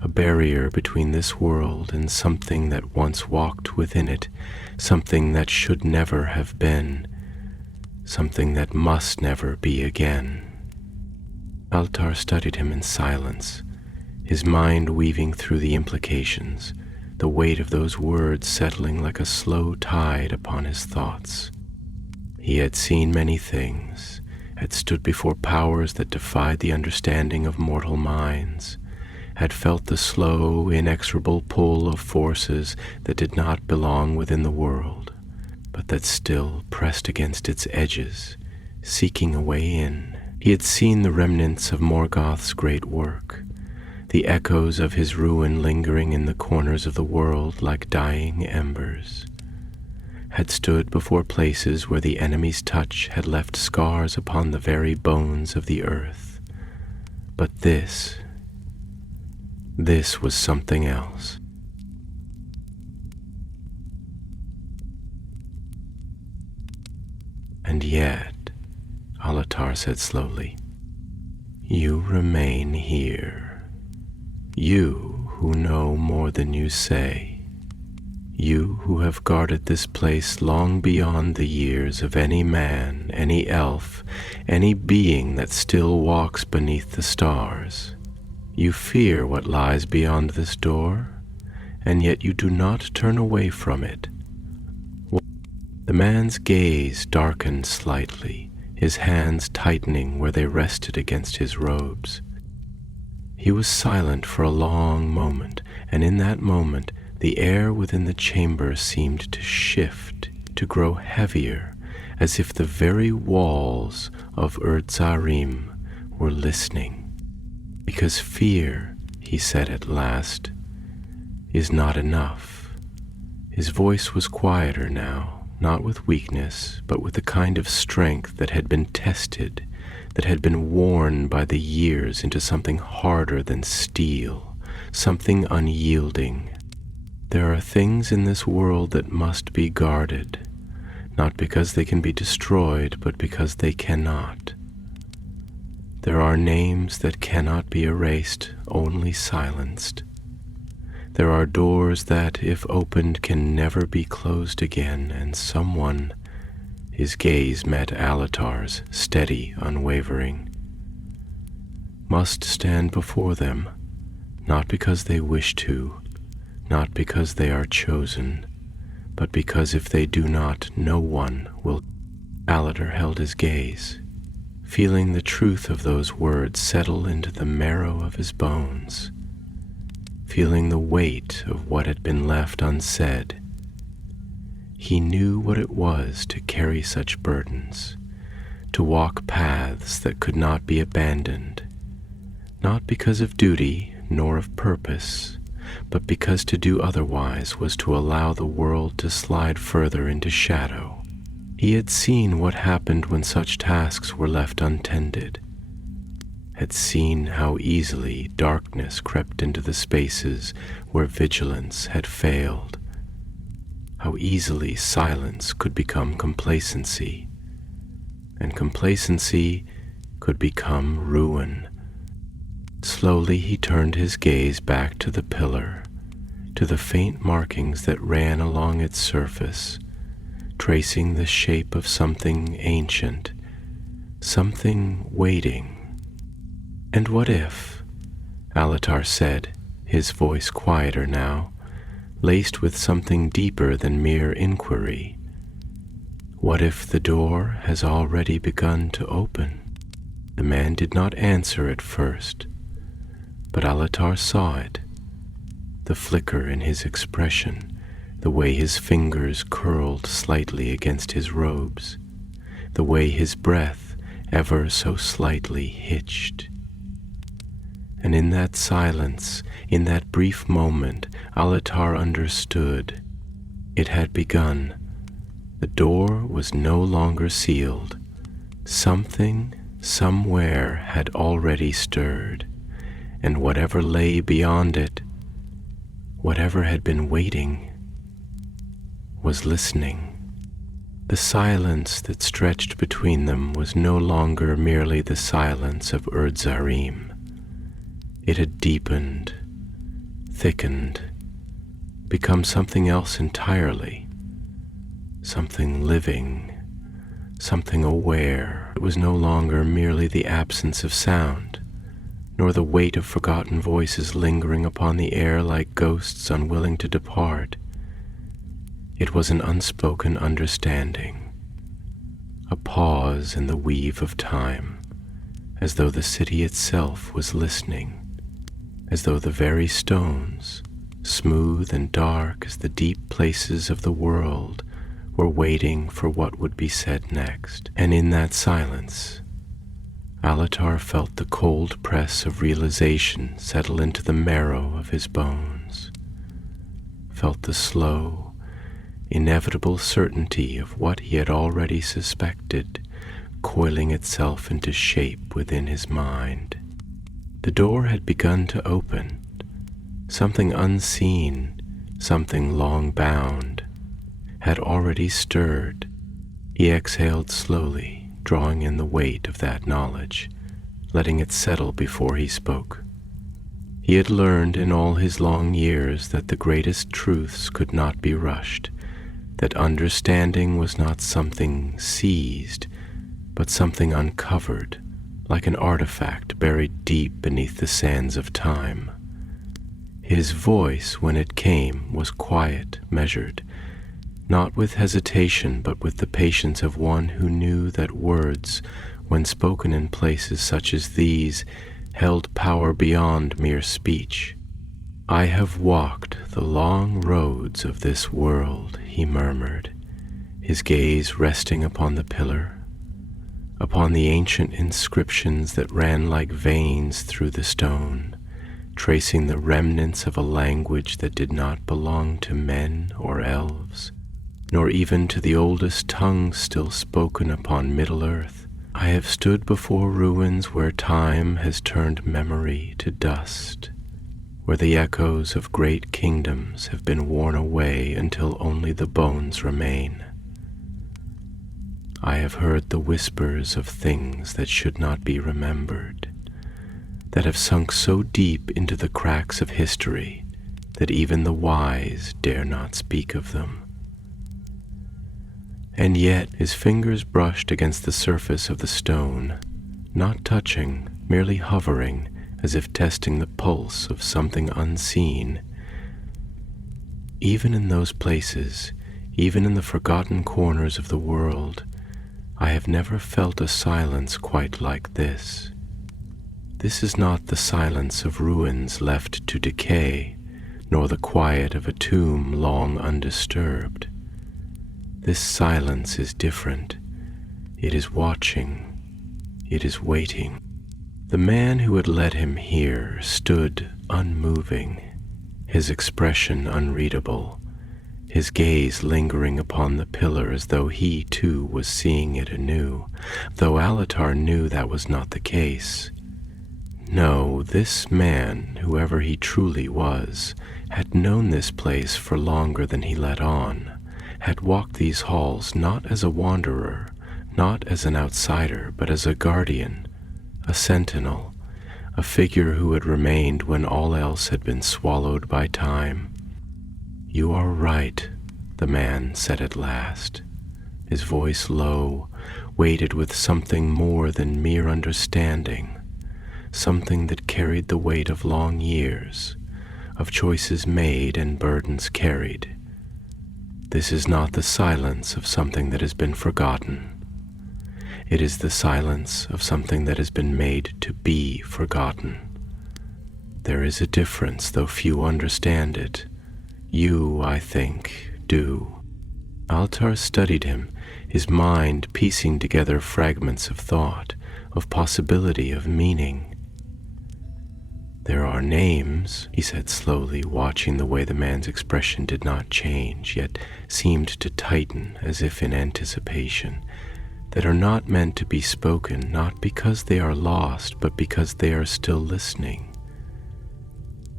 a barrier between this world and something that once walked within it, something that should never have been, something that must never be again." Alatar studied him in silence, his mind weaving through the implications, the weight of those words settling like a slow tide upon his thoughts. He had seen many things, had stood before powers that defied the understanding of mortal minds, had felt the slow, inexorable pull of forces that did not belong within the world, but that still pressed against its edges, seeking a way in. He had seen the remnants of Morgoth's great work, the echoes of his ruin lingering in the corners of the world like dying embers, had stood before places where the enemy's touch had left scars upon the very bones of the earth. But this was something else. And yet, Alatar said slowly, you remain here. You who know more than you say. You who have guarded this place long beyond the years of any man, any elf, any being that still walks beneath the stars. You fear what lies beyond this door, and yet you do not turn away from it. The man's gaze darkened slightly, his hands tightening where they rested against his robes. He was silent for a long moment, and in that moment the air within the chamber seemed to shift, to grow heavier, as if the very walls of Urdzarim were listening. Because fear, he said at last, is not enough. His voice was quieter now, not with weakness, but with the kind of strength that had been tested, that had been worn by the years into something harder than steel, something unyielding. There are things in this world that must be guarded, not because they can be destroyed, but because they cannot. There are names that cannot be erased, only silenced. There are doors that, if opened, can never be closed again, and someone, his gaze met Alatar's, steady, unwavering, must stand before them, not because they wish to, not because they are chosen, but because if they do not, no one will. Alatar held his gaze, feeling the truth of those words settle into the marrow of his bones, feeling the weight of what had been left unsaid. He knew what it was to carry such burdens, to walk paths that could not be abandoned, not because of duty nor of purpose, but because to do otherwise was to allow the world to slide further into shadow. He had seen what happened when such tasks were left untended, had seen how easily darkness crept into the spaces where vigilance had failed, how easily silence could become complacency, and complacency could become ruin. Slowly he turned his gaze back to the pillar, to the faint markings that ran along its surface, tracing the shape of something ancient, something waiting. And what if, Alatar said, his voice quieter now, laced with something deeper than mere inquiry, what if the door has already begun to open? The man did not answer at first, but Alatar saw it, the flicker in his expression, the way his fingers curled slightly against his robes, the way his breath ever so slightly hitched. And in that silence, in that brief moment, Alatar understood. It had begun. The door was no longer sealed. Something, somewhere, had already stirred, and whatever lay beyond it, whatever had been waiting, was listening. The silence that stretched between them was no longer merely the silence of Urdzarim. It had deepened, thickened, become something else entirely, something living, something aware. It was no longer merely the absence of sound, nor the weight of forgotten voices lingering upon the air like ghosts unwilling to depart. It was an unspoken understanding, a pause in the weave of time, as though the city itself was listening, as though the very stones, smooth and dark as the deep places of the world, were waiting for what would be said next. And in that silence, Alatar felt the cold press of realization settle into the marrow of his bones, felt the slow, inevitable certainty of what he had already suspected coiling itself into shape within his mind. The door had begun to open. Something unseen, something long bound, had already stirred. He exhaled slowly, drawing in the weight of that knowledge, letting it settle before he spoke. He had learned in all his long years that the greatest truths could not be rushed, that understanding was not something seized, but something uncovered, like an artifact buried deep beneath the sands of time. His voice, when it came, was quiet, measured, not with hesitation, but with the patience of one who knew that words, when spoken in places such as these, held power beyond mere speech. "I have walked the long roads of this world," he murmured, his gaze resting upon the pillar, upon the ancient inscriptions that ran like veins through the stone, tracing the remnants of a language that did not belong to men or elves, nor even to the oldest tongues still spoken upon Middle-earth. I have stood before ruins where time has turned memory to dust, where the echoes of great kingdoms have been worn away until only the bones remain. I have heard the whispers of things that should not be remembered, that have sunk so deep into the cracks of history that even the wise dare not speak of them. And yet his fingers brushed against the surface of the stone, not touching, merely hovering, as if testing the pulse of something unseen. Even in those places, even in the forgotten corners of the world, I have never felt a silence quite like this. This is not the silence of ruins left to decay, nor the quiet of a tomb long undisturbed. This silence is different. It is watching. It is waiting. The man who had led him here stood unmoving, his expression unreadable, his gaze lingering upon the pillar as though he too was seeing it anew, though Alatar knew that was not the case. No, this man, whoever he truly was, had known this place for longer than he let on, had walked these halls not as a wanderer, not as an outsider, but as a guardian, a sentinel, a figure who had remained when all else had been swallowed by time. "You are right," the man said at last, his voice low, weighted with something more than mere understanding, something that carried the weight of long years, of choices made and burdens carried. This is not the silence of something that has been forgotten. It is the silence of something that has been made to be forgotten. There is a difference, though few understand it. You, I think, do. Alatar studied him, his mind piecing together fragments of thought, of possibility, of meaning. "There are names," he said slowly, watching the way the man's expression did not change, yet seemed to tighten as if in anticipation, "that are not meant to be spoken, not because they are lost, but because they are still listening.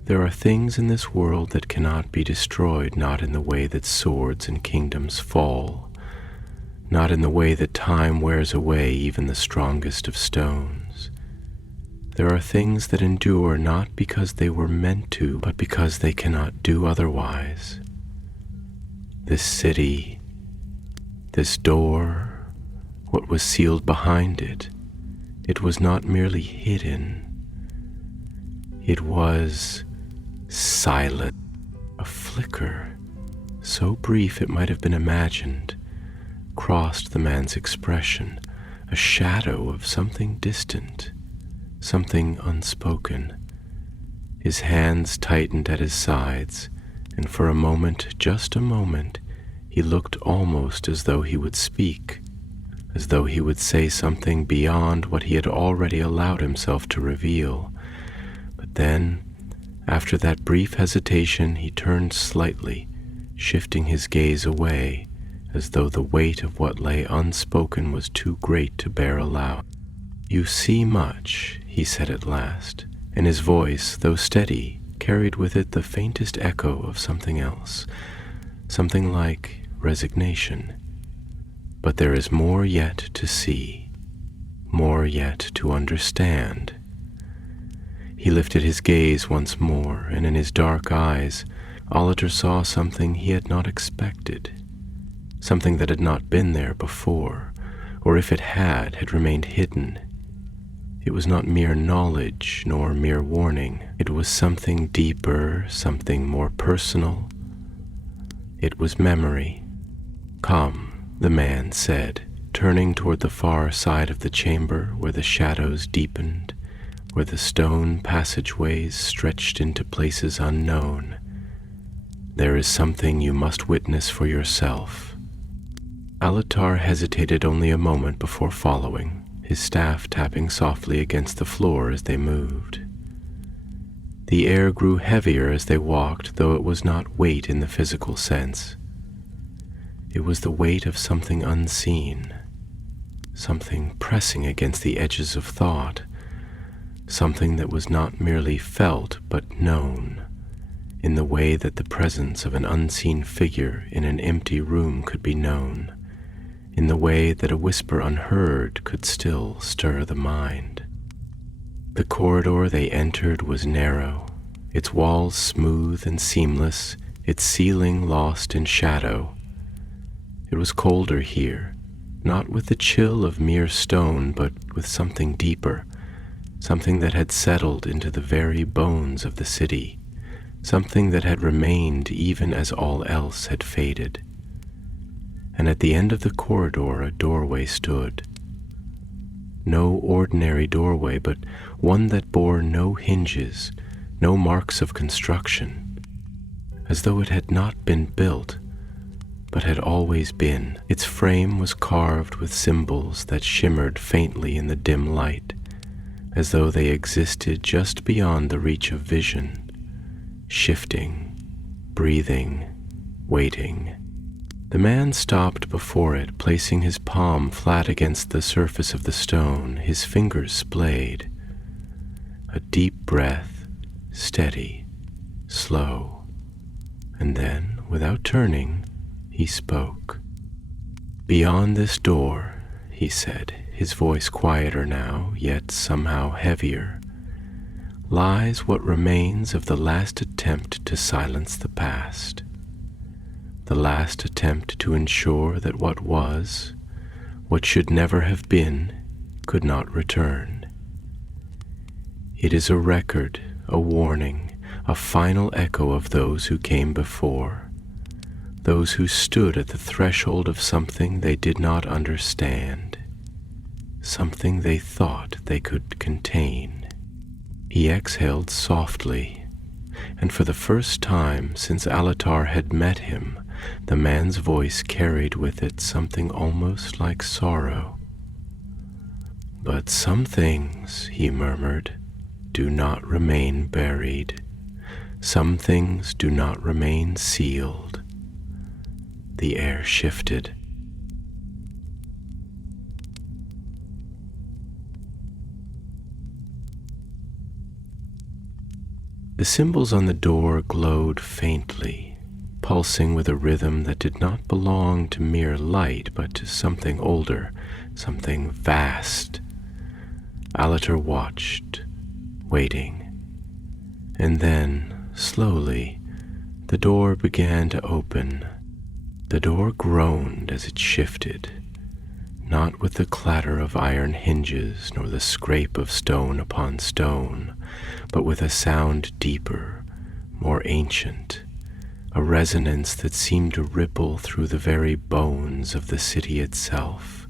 There are things in this world that cannot be destroyed, not in the way that swords and kingdoms fall, not in the way that time wears away even the strongest of stones. There are things that endure not because they were meant to, but because they cannot do otherwise. This city, this door, what was sealed behind it, it was not merely hidden. It was silent. A flicker, so brief it might have been imagined, crossed the man's expression, a shadow of something distant, something unspoken. His hands tightened at his sides, and for a moment, just a moment, he looked almost as though he would speak, as though he would say something beyond what he had already allowed himself to reveal. But then, after that brief hesitation, he turned slightly, shifting his gaze away, as though the weight of what lay unspoken was too great to bear aloud. "You see much," he said at last, and his voice, though steady, carried with it the faintest echo of something else, something like resignation. "But there is more yet to see, more yet to understand." He lifted his gaze once more, and in his dark eyes, Alatar saw something he had not expected, something that had not been there before, or if it had remained hidden. It was not mere knowledge nor mere warning. It was something deeper, something more personal. It was memory. "Come," the man said, turning toward the far side of the chamber where the shadows deepened, where the stone passageways stretched into places unknown. "There is something you must witness for yourself." Alatar hesitated only a moment before following, his staff tapping softly against the floor as they moved. The air grew heavier as they walked, though it was not weight in the physical sense. It was the weight of something unseen, something pressing against the edges of thought, something that was not merely felt but known, in the way that the presence of an unseen figure in an empty room could be known, in the way that a whisper unheard could still stir the mind. The corridor they entered was narrow, its walls smooth and seamless, its ceiling lost in shadow. It was colder here, not with the chill of mere stone, but with something deeper, something that had settled into the very bones of the city, something that had remained even as all else had faded. And at the end of the corridor a doorway stood. No ordinary doorway, but one that bore no hinges, no marks of construction, as though it had not been built, but had always been. Its frame was carved with symbols that shimmered faintly in the dim light, as though they existed just beyond the reach of vision, shifting, breathing, waiting. The man stopped before it, placing his palm flat against the surface of the stone, his fingers splayed. A deep breath, steady, slow, and then, without turning, he spoke. "Beyond this door," he said, his voice quieter now, yet somehow heavier, "lies what remains of the last attempt to silence the past. The last attempt to ensure that what was, what should never have been, could not return. It is a record, a warning, a final echo of those who came before, those who stood at the threshold of something they did not understand, something they thought they could contain." He exhaled softly, and for the first time since Alatar had met him, the man's voice carried with it something almost like sorrow. "But some things," he murmured, "do not remain buried. Some things do not remain sealed." The air shifted. The symbols on the door glowed faintly, pulsing with a rhythm that did not belong to mere light, but to something older, something vast. Alatar watched, waiting. And then, slowly, the door began to open. The door groaned as it shifted, not with the clatter of iron hinges nor the scrape of stone upon stone, but with a sound deeper, more ancient, a resonance that seemed to ripple through the very bones of the city itself.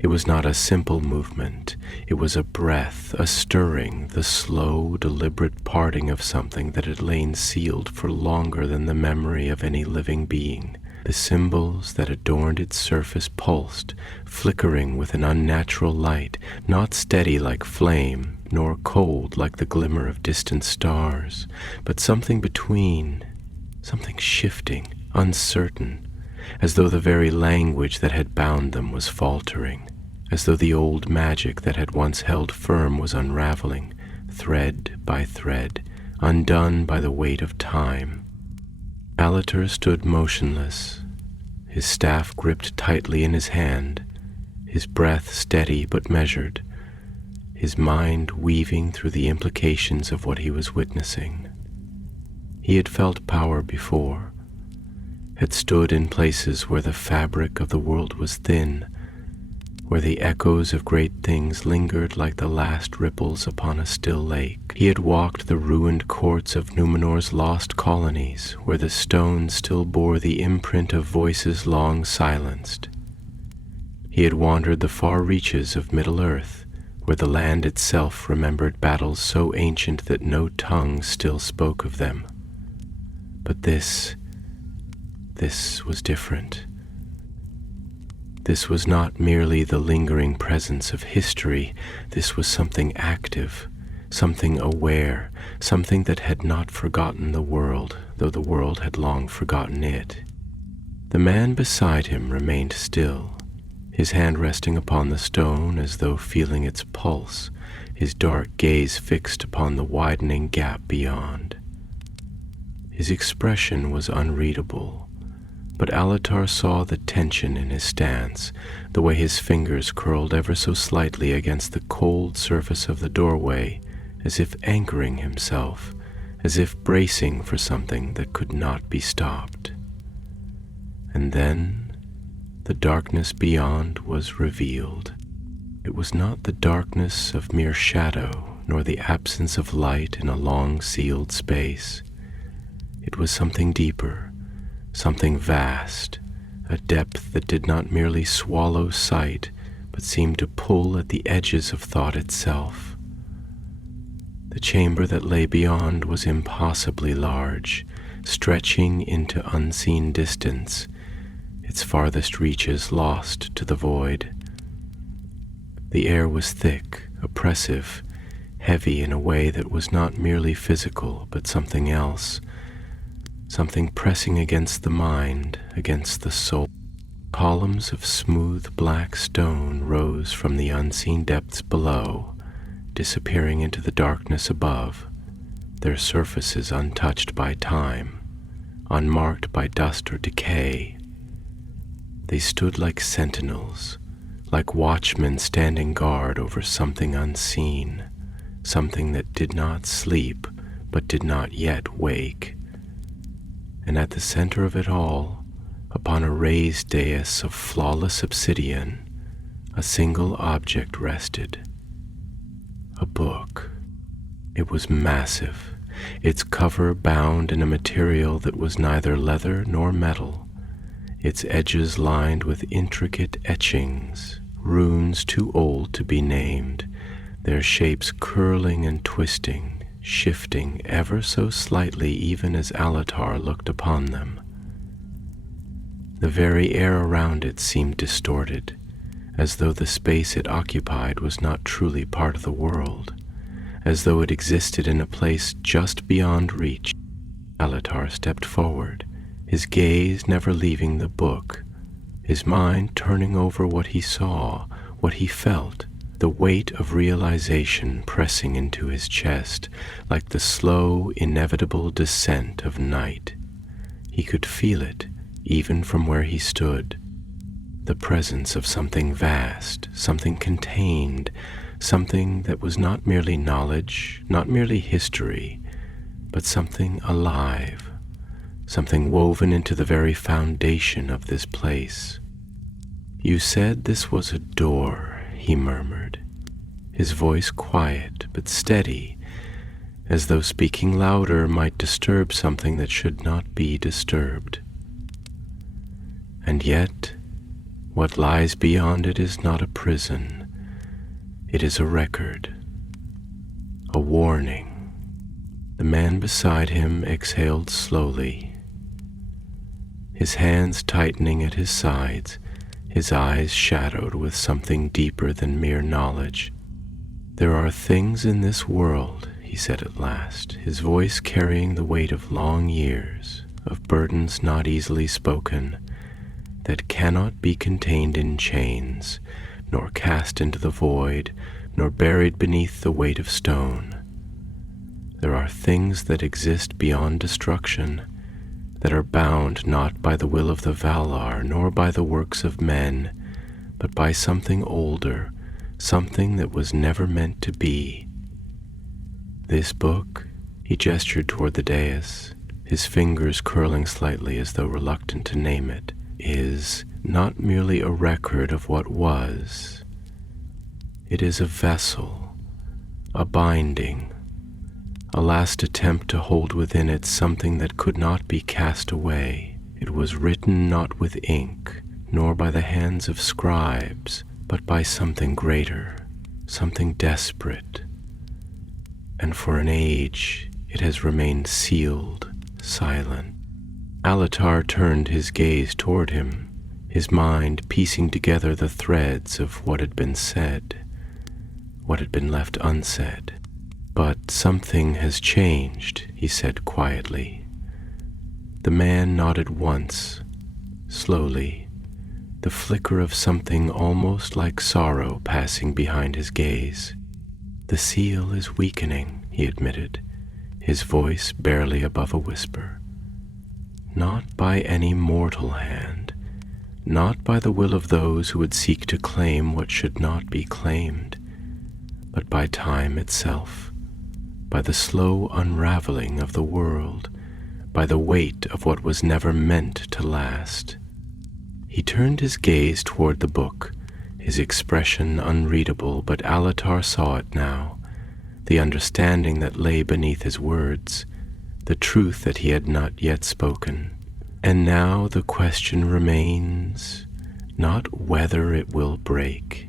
It was not a simple movement. It was a breath, a stirring, the slow, deliberate parting of something that had lain sealed for longer than the memory of any living being. The symbols that adorned its surface pulsed, flickering with an unnatural light, not steady like flame, nor cold like the glimmer of distant stars, but something between, something shifting, uncertain, as though the very language that had bound them was faltering, as though the old magic that had once held firm was unraveling, thread by thread, undone by the weight of time. Alatar stood motionless, his staff gripped tightly in his hand, his breath steady but measured, his mind weaving through the implications of what he was witnessing. He had felt power before, had stood in places where the fabric of the world was thin, where the echoes of great things lingered like the last ripples upon a still lake. He had walked the ruined courts of Numenor's lost colonies, where the stones still bore the imprint of voices long silenced. He had wandered the far reaches of Middle-earth, where the land itself remembered battles so ancient that no tongue still spoke of them. But this was different. This was not merely the lingering presence of history. This was something active, something aware, something that had not forgotten the world, though the world had long forgotten it. The man beside him remained still, his hand resting upon the stone as though feeling its pulse, his dark gaze fixed upon the widening gap beyond. His expression was unreadable, but Alatar saw the tension in his stance, the way his fingers curled ever so slightly against the cold surface of the doorway, as if anchoring himself, as if bracing for something that could not be stopped. And then the darkness beyond was revealed. It was not the darkness of mere shadow, nor the absence of light in a long sealed space. It was something deeper, something vast, a depth that did not merely swallow sight, but seemed to pull at the edges of thought itself. The chamber that lay beyond was impossibly large, stretching into unseen distance, its farthest reaches lost to the void. The air was thick, oppressive, heavy in a way that was not merely physical, but something else, something pressing against the mind, against the soul. Columns of smooth black stone rose from the unseen depths below, disappearing into the darkness above, their surfaces untouched by time, unmarked by dust or decay. They stood like sentinels, like watchmen standing guard over something unseen, something that did not sleep but did not yet wake. And at the center of it all, upon a raised dais of flawless obsidian, a single object rested. A book. It was massive, its cover bound in a material that was neither leather nor metal, its edges lined with intricate etchings, runes too old to be named, their shapes curling and twisting, shifting ever so slightly even as Alatar looked upon them. The very air around it seemed distorted, as though the space it occupied was not truly part of the world, as though it existed in a place just beyond reach. Alatar stepped forward, his gaze never leaving the book, his mind turning over what he saw, what he felt, the weight of realization pressing into his chest like the slow, inevitable descent of night. He could feel it, even from where he stood, the presence of something vast, something contained, something that was not merely knowledge, not merely history, but something alive, something woven into the very foundation of this place. "You said this was a door," he murmured, his voice quiet but steady, as though speaking louder might disturb something that should not be disturbed. And yet, what lies beyond it is not a prison. It is a record, a warning. The man beside him exhaled slowly. his hands tightening at his sides, his eyes shadowed with something deeper than mere knowledge. "There are things in this world," he said at last, his voice carrying the weight of long years, of burdens not easily spoken, "that cannot be contained in chains, nor cast into the void, nor buried beneath the weight of stone. There are things that exist beyond destruction, that are bound not by the will of the Valar, nor by the works of men, but by something older, something that was never meant to be. This book," he gestured toward the dais, his fingers curling slightly as though reluctant to name it, "is not merely a record of what was. It is a vessel, a binding, a last attempt to hold within it something that could not be cast away. It was written not with ink, nor by the hands of scribes, but by something greater, something desperate. And for an age it has remained sealed, silent." Alatar turned his gaze toward him, his mind piecing together the threads of what had been said, what had been left unsaid. "But something has changed," he said quietly. The man nodded once, slowly, the flicker of something almost like sorrow passing behind his gaze. "The seal is weakening," he admitted, his voice barely above a whisper. "Not by any mortal hand, not by the will of those who would seek to claim what should not be claimed, but by time itself, by the slow unraveling of the world, by the weight of what was never meant to last." He turned his gaze toward the book, his expression unreadable, but Alatar saw it now, the understanding that lay beneath his words, the truth that he had not yet spoken. "And now the question remains, not whether it will break,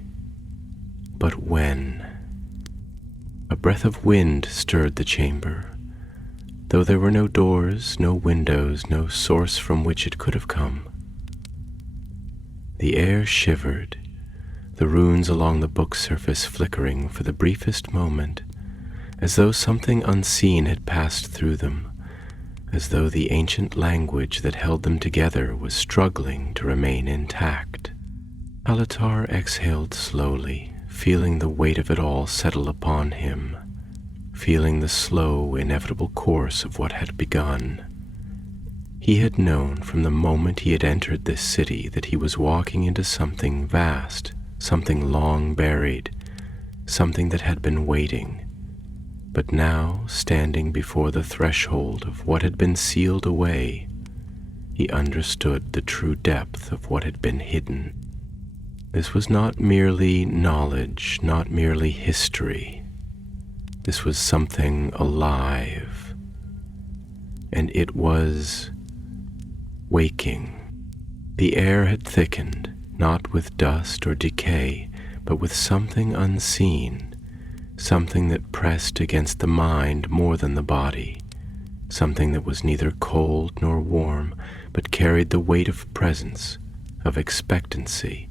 but when." A breath of wind stirred the chamber, though there were no doors, no windows, no source from which it could have come. The air shivered, the runes along the book's surface flickering for the briefest moment, as though something unseen had passed through them, as though the ancient language that held them together was struggling to remain intact. Alatar exhaled slowly, feeling the weight of it all settle upon him, feeling the slow, inevitable course of what had begun. He had known from the moment he had entered this city that he was walking into something vast, something long buried, something that had been waiting. But now, standing before the threshold of what had been sealed away, he understood the true depth of what had been hidden. This was not merely knowledge, not merely history. This was something alive, and it was waking. The air had thickened, not with dust or decay, but with something unseen, something that pressed against the mind more than the body, something that was neither cold nor warm, but carried the weight of presence, of expectancy,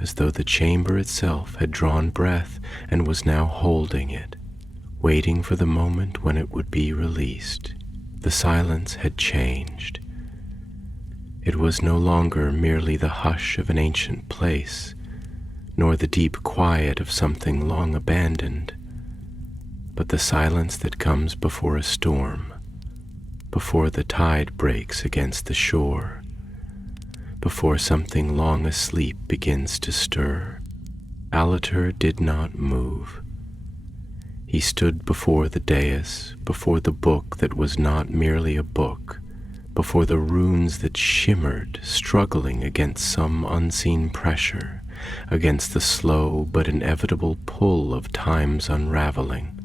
as though the chamber itself had drawn breath and was now holding it, waiting for the moment when it would be released. The silence had changed. It was no longer merely the hush of an ancient place, nor the deep quiet of something long abandoned, but the silence that comes before a storm, before the tide breaks against the shore, before something long asleep begins to stir. Alatar did not move. He stood before the dais, before the book that was not merely a book, before the runes that shimmered, struggling against some unseen pressure, against the slow but inevitable pull of time's unraveling.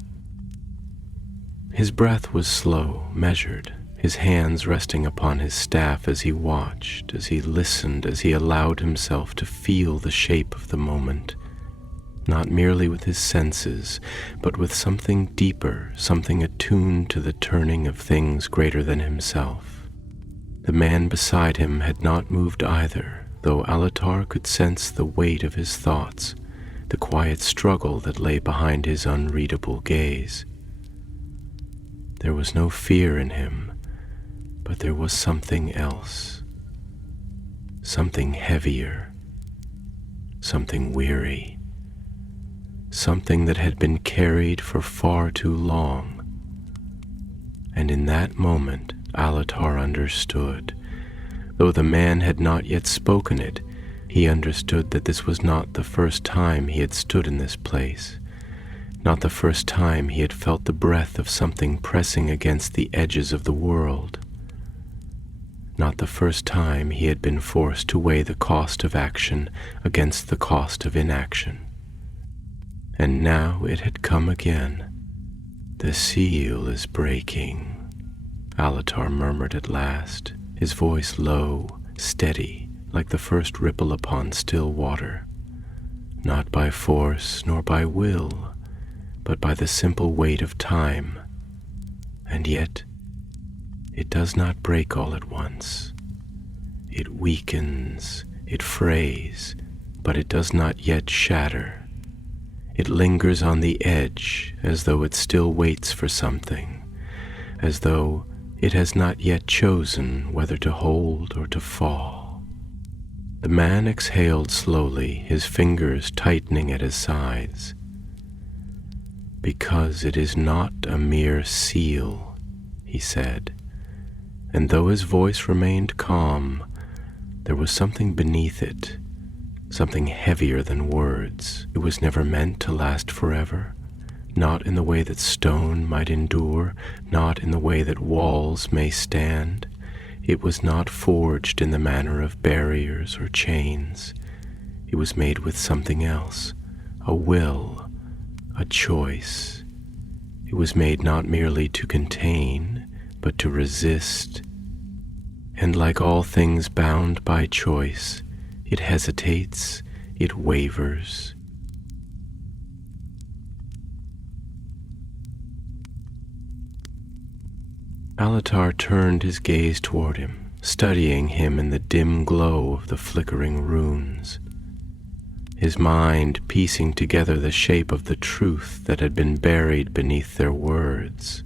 His breath was slow, measured, his hands resting upon his staff as he watched, as he listened, as he allowed himself to feel the shape of the moment, not merely with his senses, but with something deeper, something attuned to the turning of things greater than himself. The man beside him had not moved either, though Alatar could sense the weight of his thoughts, the quiet struggle that lay behind his unreadable gaze. There was no fear in him, but there was something else, something heavier, something weary, something that had been carried for far too long. And in that moment, Alatar understood. Though the man had not yet spoken it, he understood that this was not the first time he had stood in this place, not the first time he had felt the breath of something pressing against the edges of the world, not the first time he had been forced to weigh the cost of action against the cost of inaction. And now it had come again. "The seal is breaking," Alatar murmured at last, his voice low, steady, like the first ripple upon still water. "Not by force nor by will, but by the simple weight of time. And yet, it does not break all at once. It weakens, it frays, but it does not yet shatter. It lingers on the edge as though it still waits for something, as though it has not yet chosen whether to hold or to fall." The man exhaled slowly, his fingers tightening at his sides. "Because it is not a mere seal," he said, and though his voice remained calm, there was something beneath it, something heavier than words. It was never meant to last forever, not in the way that stone might endure, not in the way that walls may stand. It was not forged in the manner of barriers or chains. It was made with something else, a will, a choice. It was made not merely to contain, but to resist. And like all things bound by choice, it hesitates, it wavers. Alatar turned his gaze toward him, studying him in the dim glow of the flickering runes, his mind piecing together the shape of the truth that had been buried beneath their words.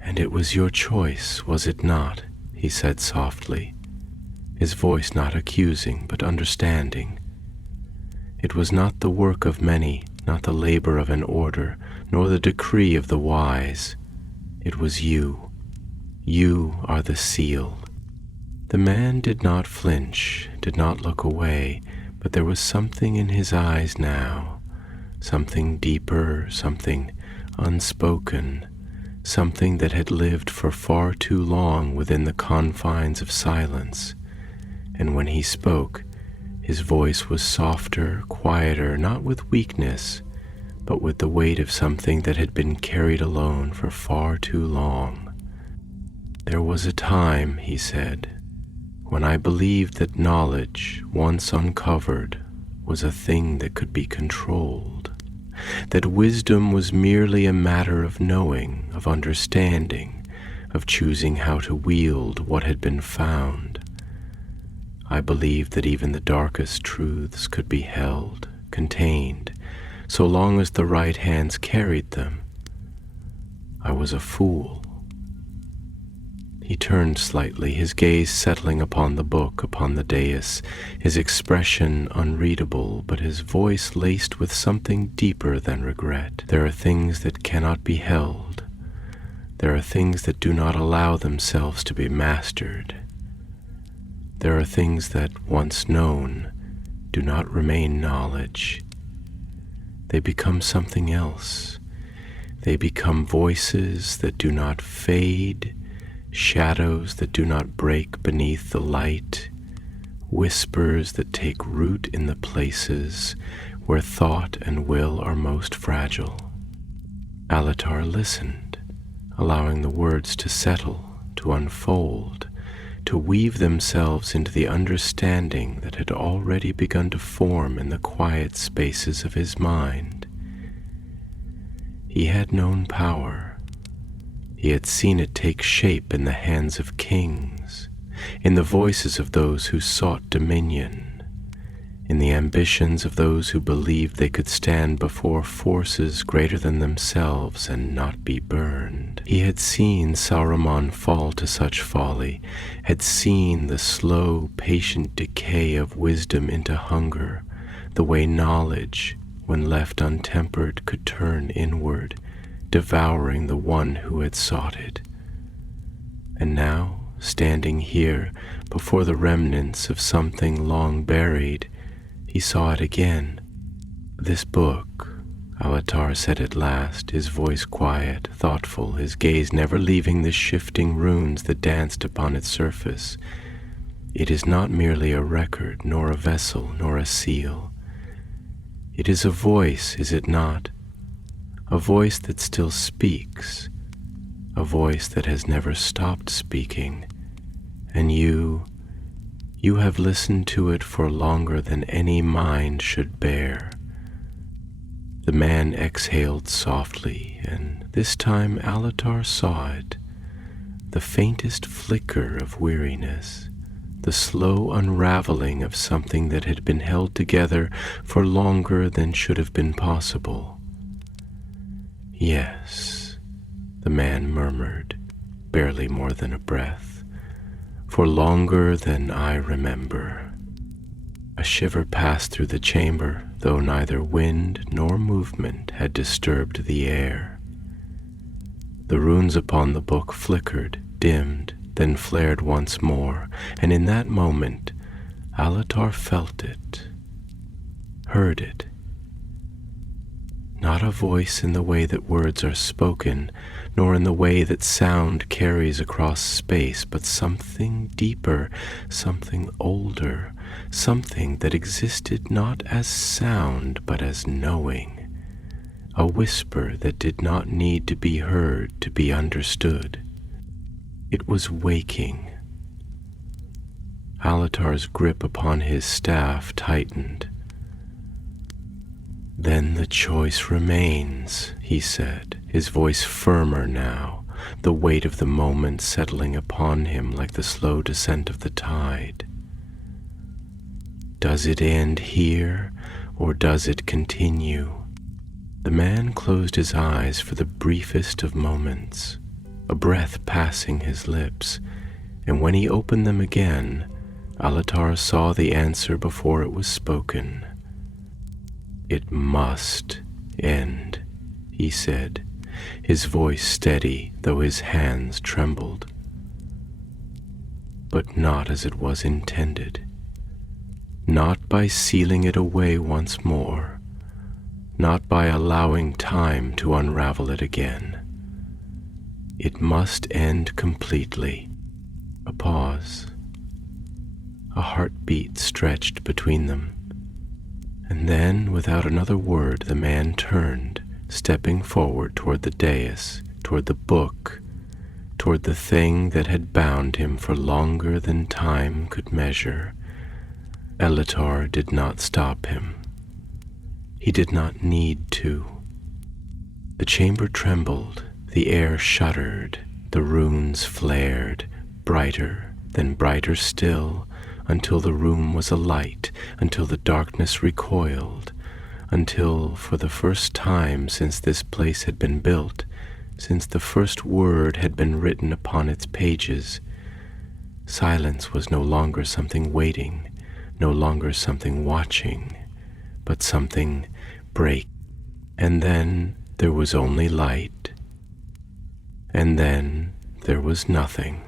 "And it was your choice, was it not?" he said softly, his voice not accusing but understanding. "It was not the work of many, not the labor of an order, nor the decree of the wise. It was you. You are the seal." The man did not flinch, did not look away, but there was something in his eyes now, something deeper, something unspoken, something that had lived for far too long within the confines of silence. And when he spoke, his voice was softer, quieter, not with weakness, but with the weight of something that had been carried alone for far too long. "There was a time," he said, "when I believed that knowledge, once uncovered, was a thing that could be controlled, that wisdom was merely a matter of knowing, of understanding, of choosing how to wield what had been found. I believed that even the darkest truths could be held, contained, so long as the right hands carried them. I was a fool." He turned slightly, his gaze settling upon the book upon the dais, his expression unreadable, but his voice laced with something deeper than regret. "There are things that cannot be held. There are things that do not allow themselves to be mastered. There are things that, once known, do not remain knowledge. They become something else. They become voices that do not fade, shadows that do not break beneath the light, whispers that take root in the places where thought and will are most fragile." Alatar listened, allowing the words to settle, to unfold, to weave themselves into the understanding that had already begun to form in the quiet spaces of his mind. He had known power. He had seen it take shape in the hands of kings, in the voices of those who sought dominion, in the ambitions of those who believed they could stand before forces greater than themselves and not be burned. He had seen Saruman fall to such folly, had seen the slow, patient decay of wisdom into hunger, the way knowledge, when left untempered, could turn inward, devouring the one who had sought it. And now, standing here before the remnants of something long buried, he saw it again. "This book," Alatar said at last, his voice quiet, thoughtful, his gaze never leaving the shifting runes that danced upon its surface. "It is not merely a record, nor a vessel, nor a seal. It is a voice, is it not? A voice that still speaks, a voice that has never stopped speaking, and you have listened to it for longer than any mind should bear." The man exhaled softly, and this time Alatar saw it, the faintest flicker of weariness, the slow unraveling of something that had been held together for longer than should have been possible. "Yes," the man murmured, barely more than a breath. "For longer than I remember." A shiver passed through the chamber, though neither wind nor movement had disturbed the air. The runes upon the book flickered, dimmed, then flared once more, and in that moment, Alatar felt it, heard it. Not a voice in the way that words are spoken, nor in the way that sound carries across space, but something deeper, something older, something that existed not as sound but as knowing, a whisper that did not need to be heard to be understood. It was waking. Alatar's grip upon his staff tightened. "Then the choice remains," he said, his voice firmer now, the weight of the moment settling upon him like the slow descent of the tide. "Does it end here, or does it continue?" The man closed his eyes for the briefest of moments, a breath passing his lips, and when he opened them again, Alatar saw the answer before it was spoken. "It must end," he said, his voice steady though his hands trembled. But not as it was intended, not by sealing it away once more, not by allowing time to unravel it again. It must end completely. A pause. A heartbeat stretched between them. And then, without another word, the man turned, stepping forward toward the dais, toward the book, toward the thing that had bound him for longer than time could measure. Alatar did not stop him. He did not need to. The chamber trembled, the air shuddered, the runes flared, brighter, then brighter still, until the room was alight, until the darkness recoiled, until, for the first time since this place had been built, since the first word had been written upon its pages, silence was no longer something waiting, no longer something watching, but something break. And then there was only light, and then there was nothing.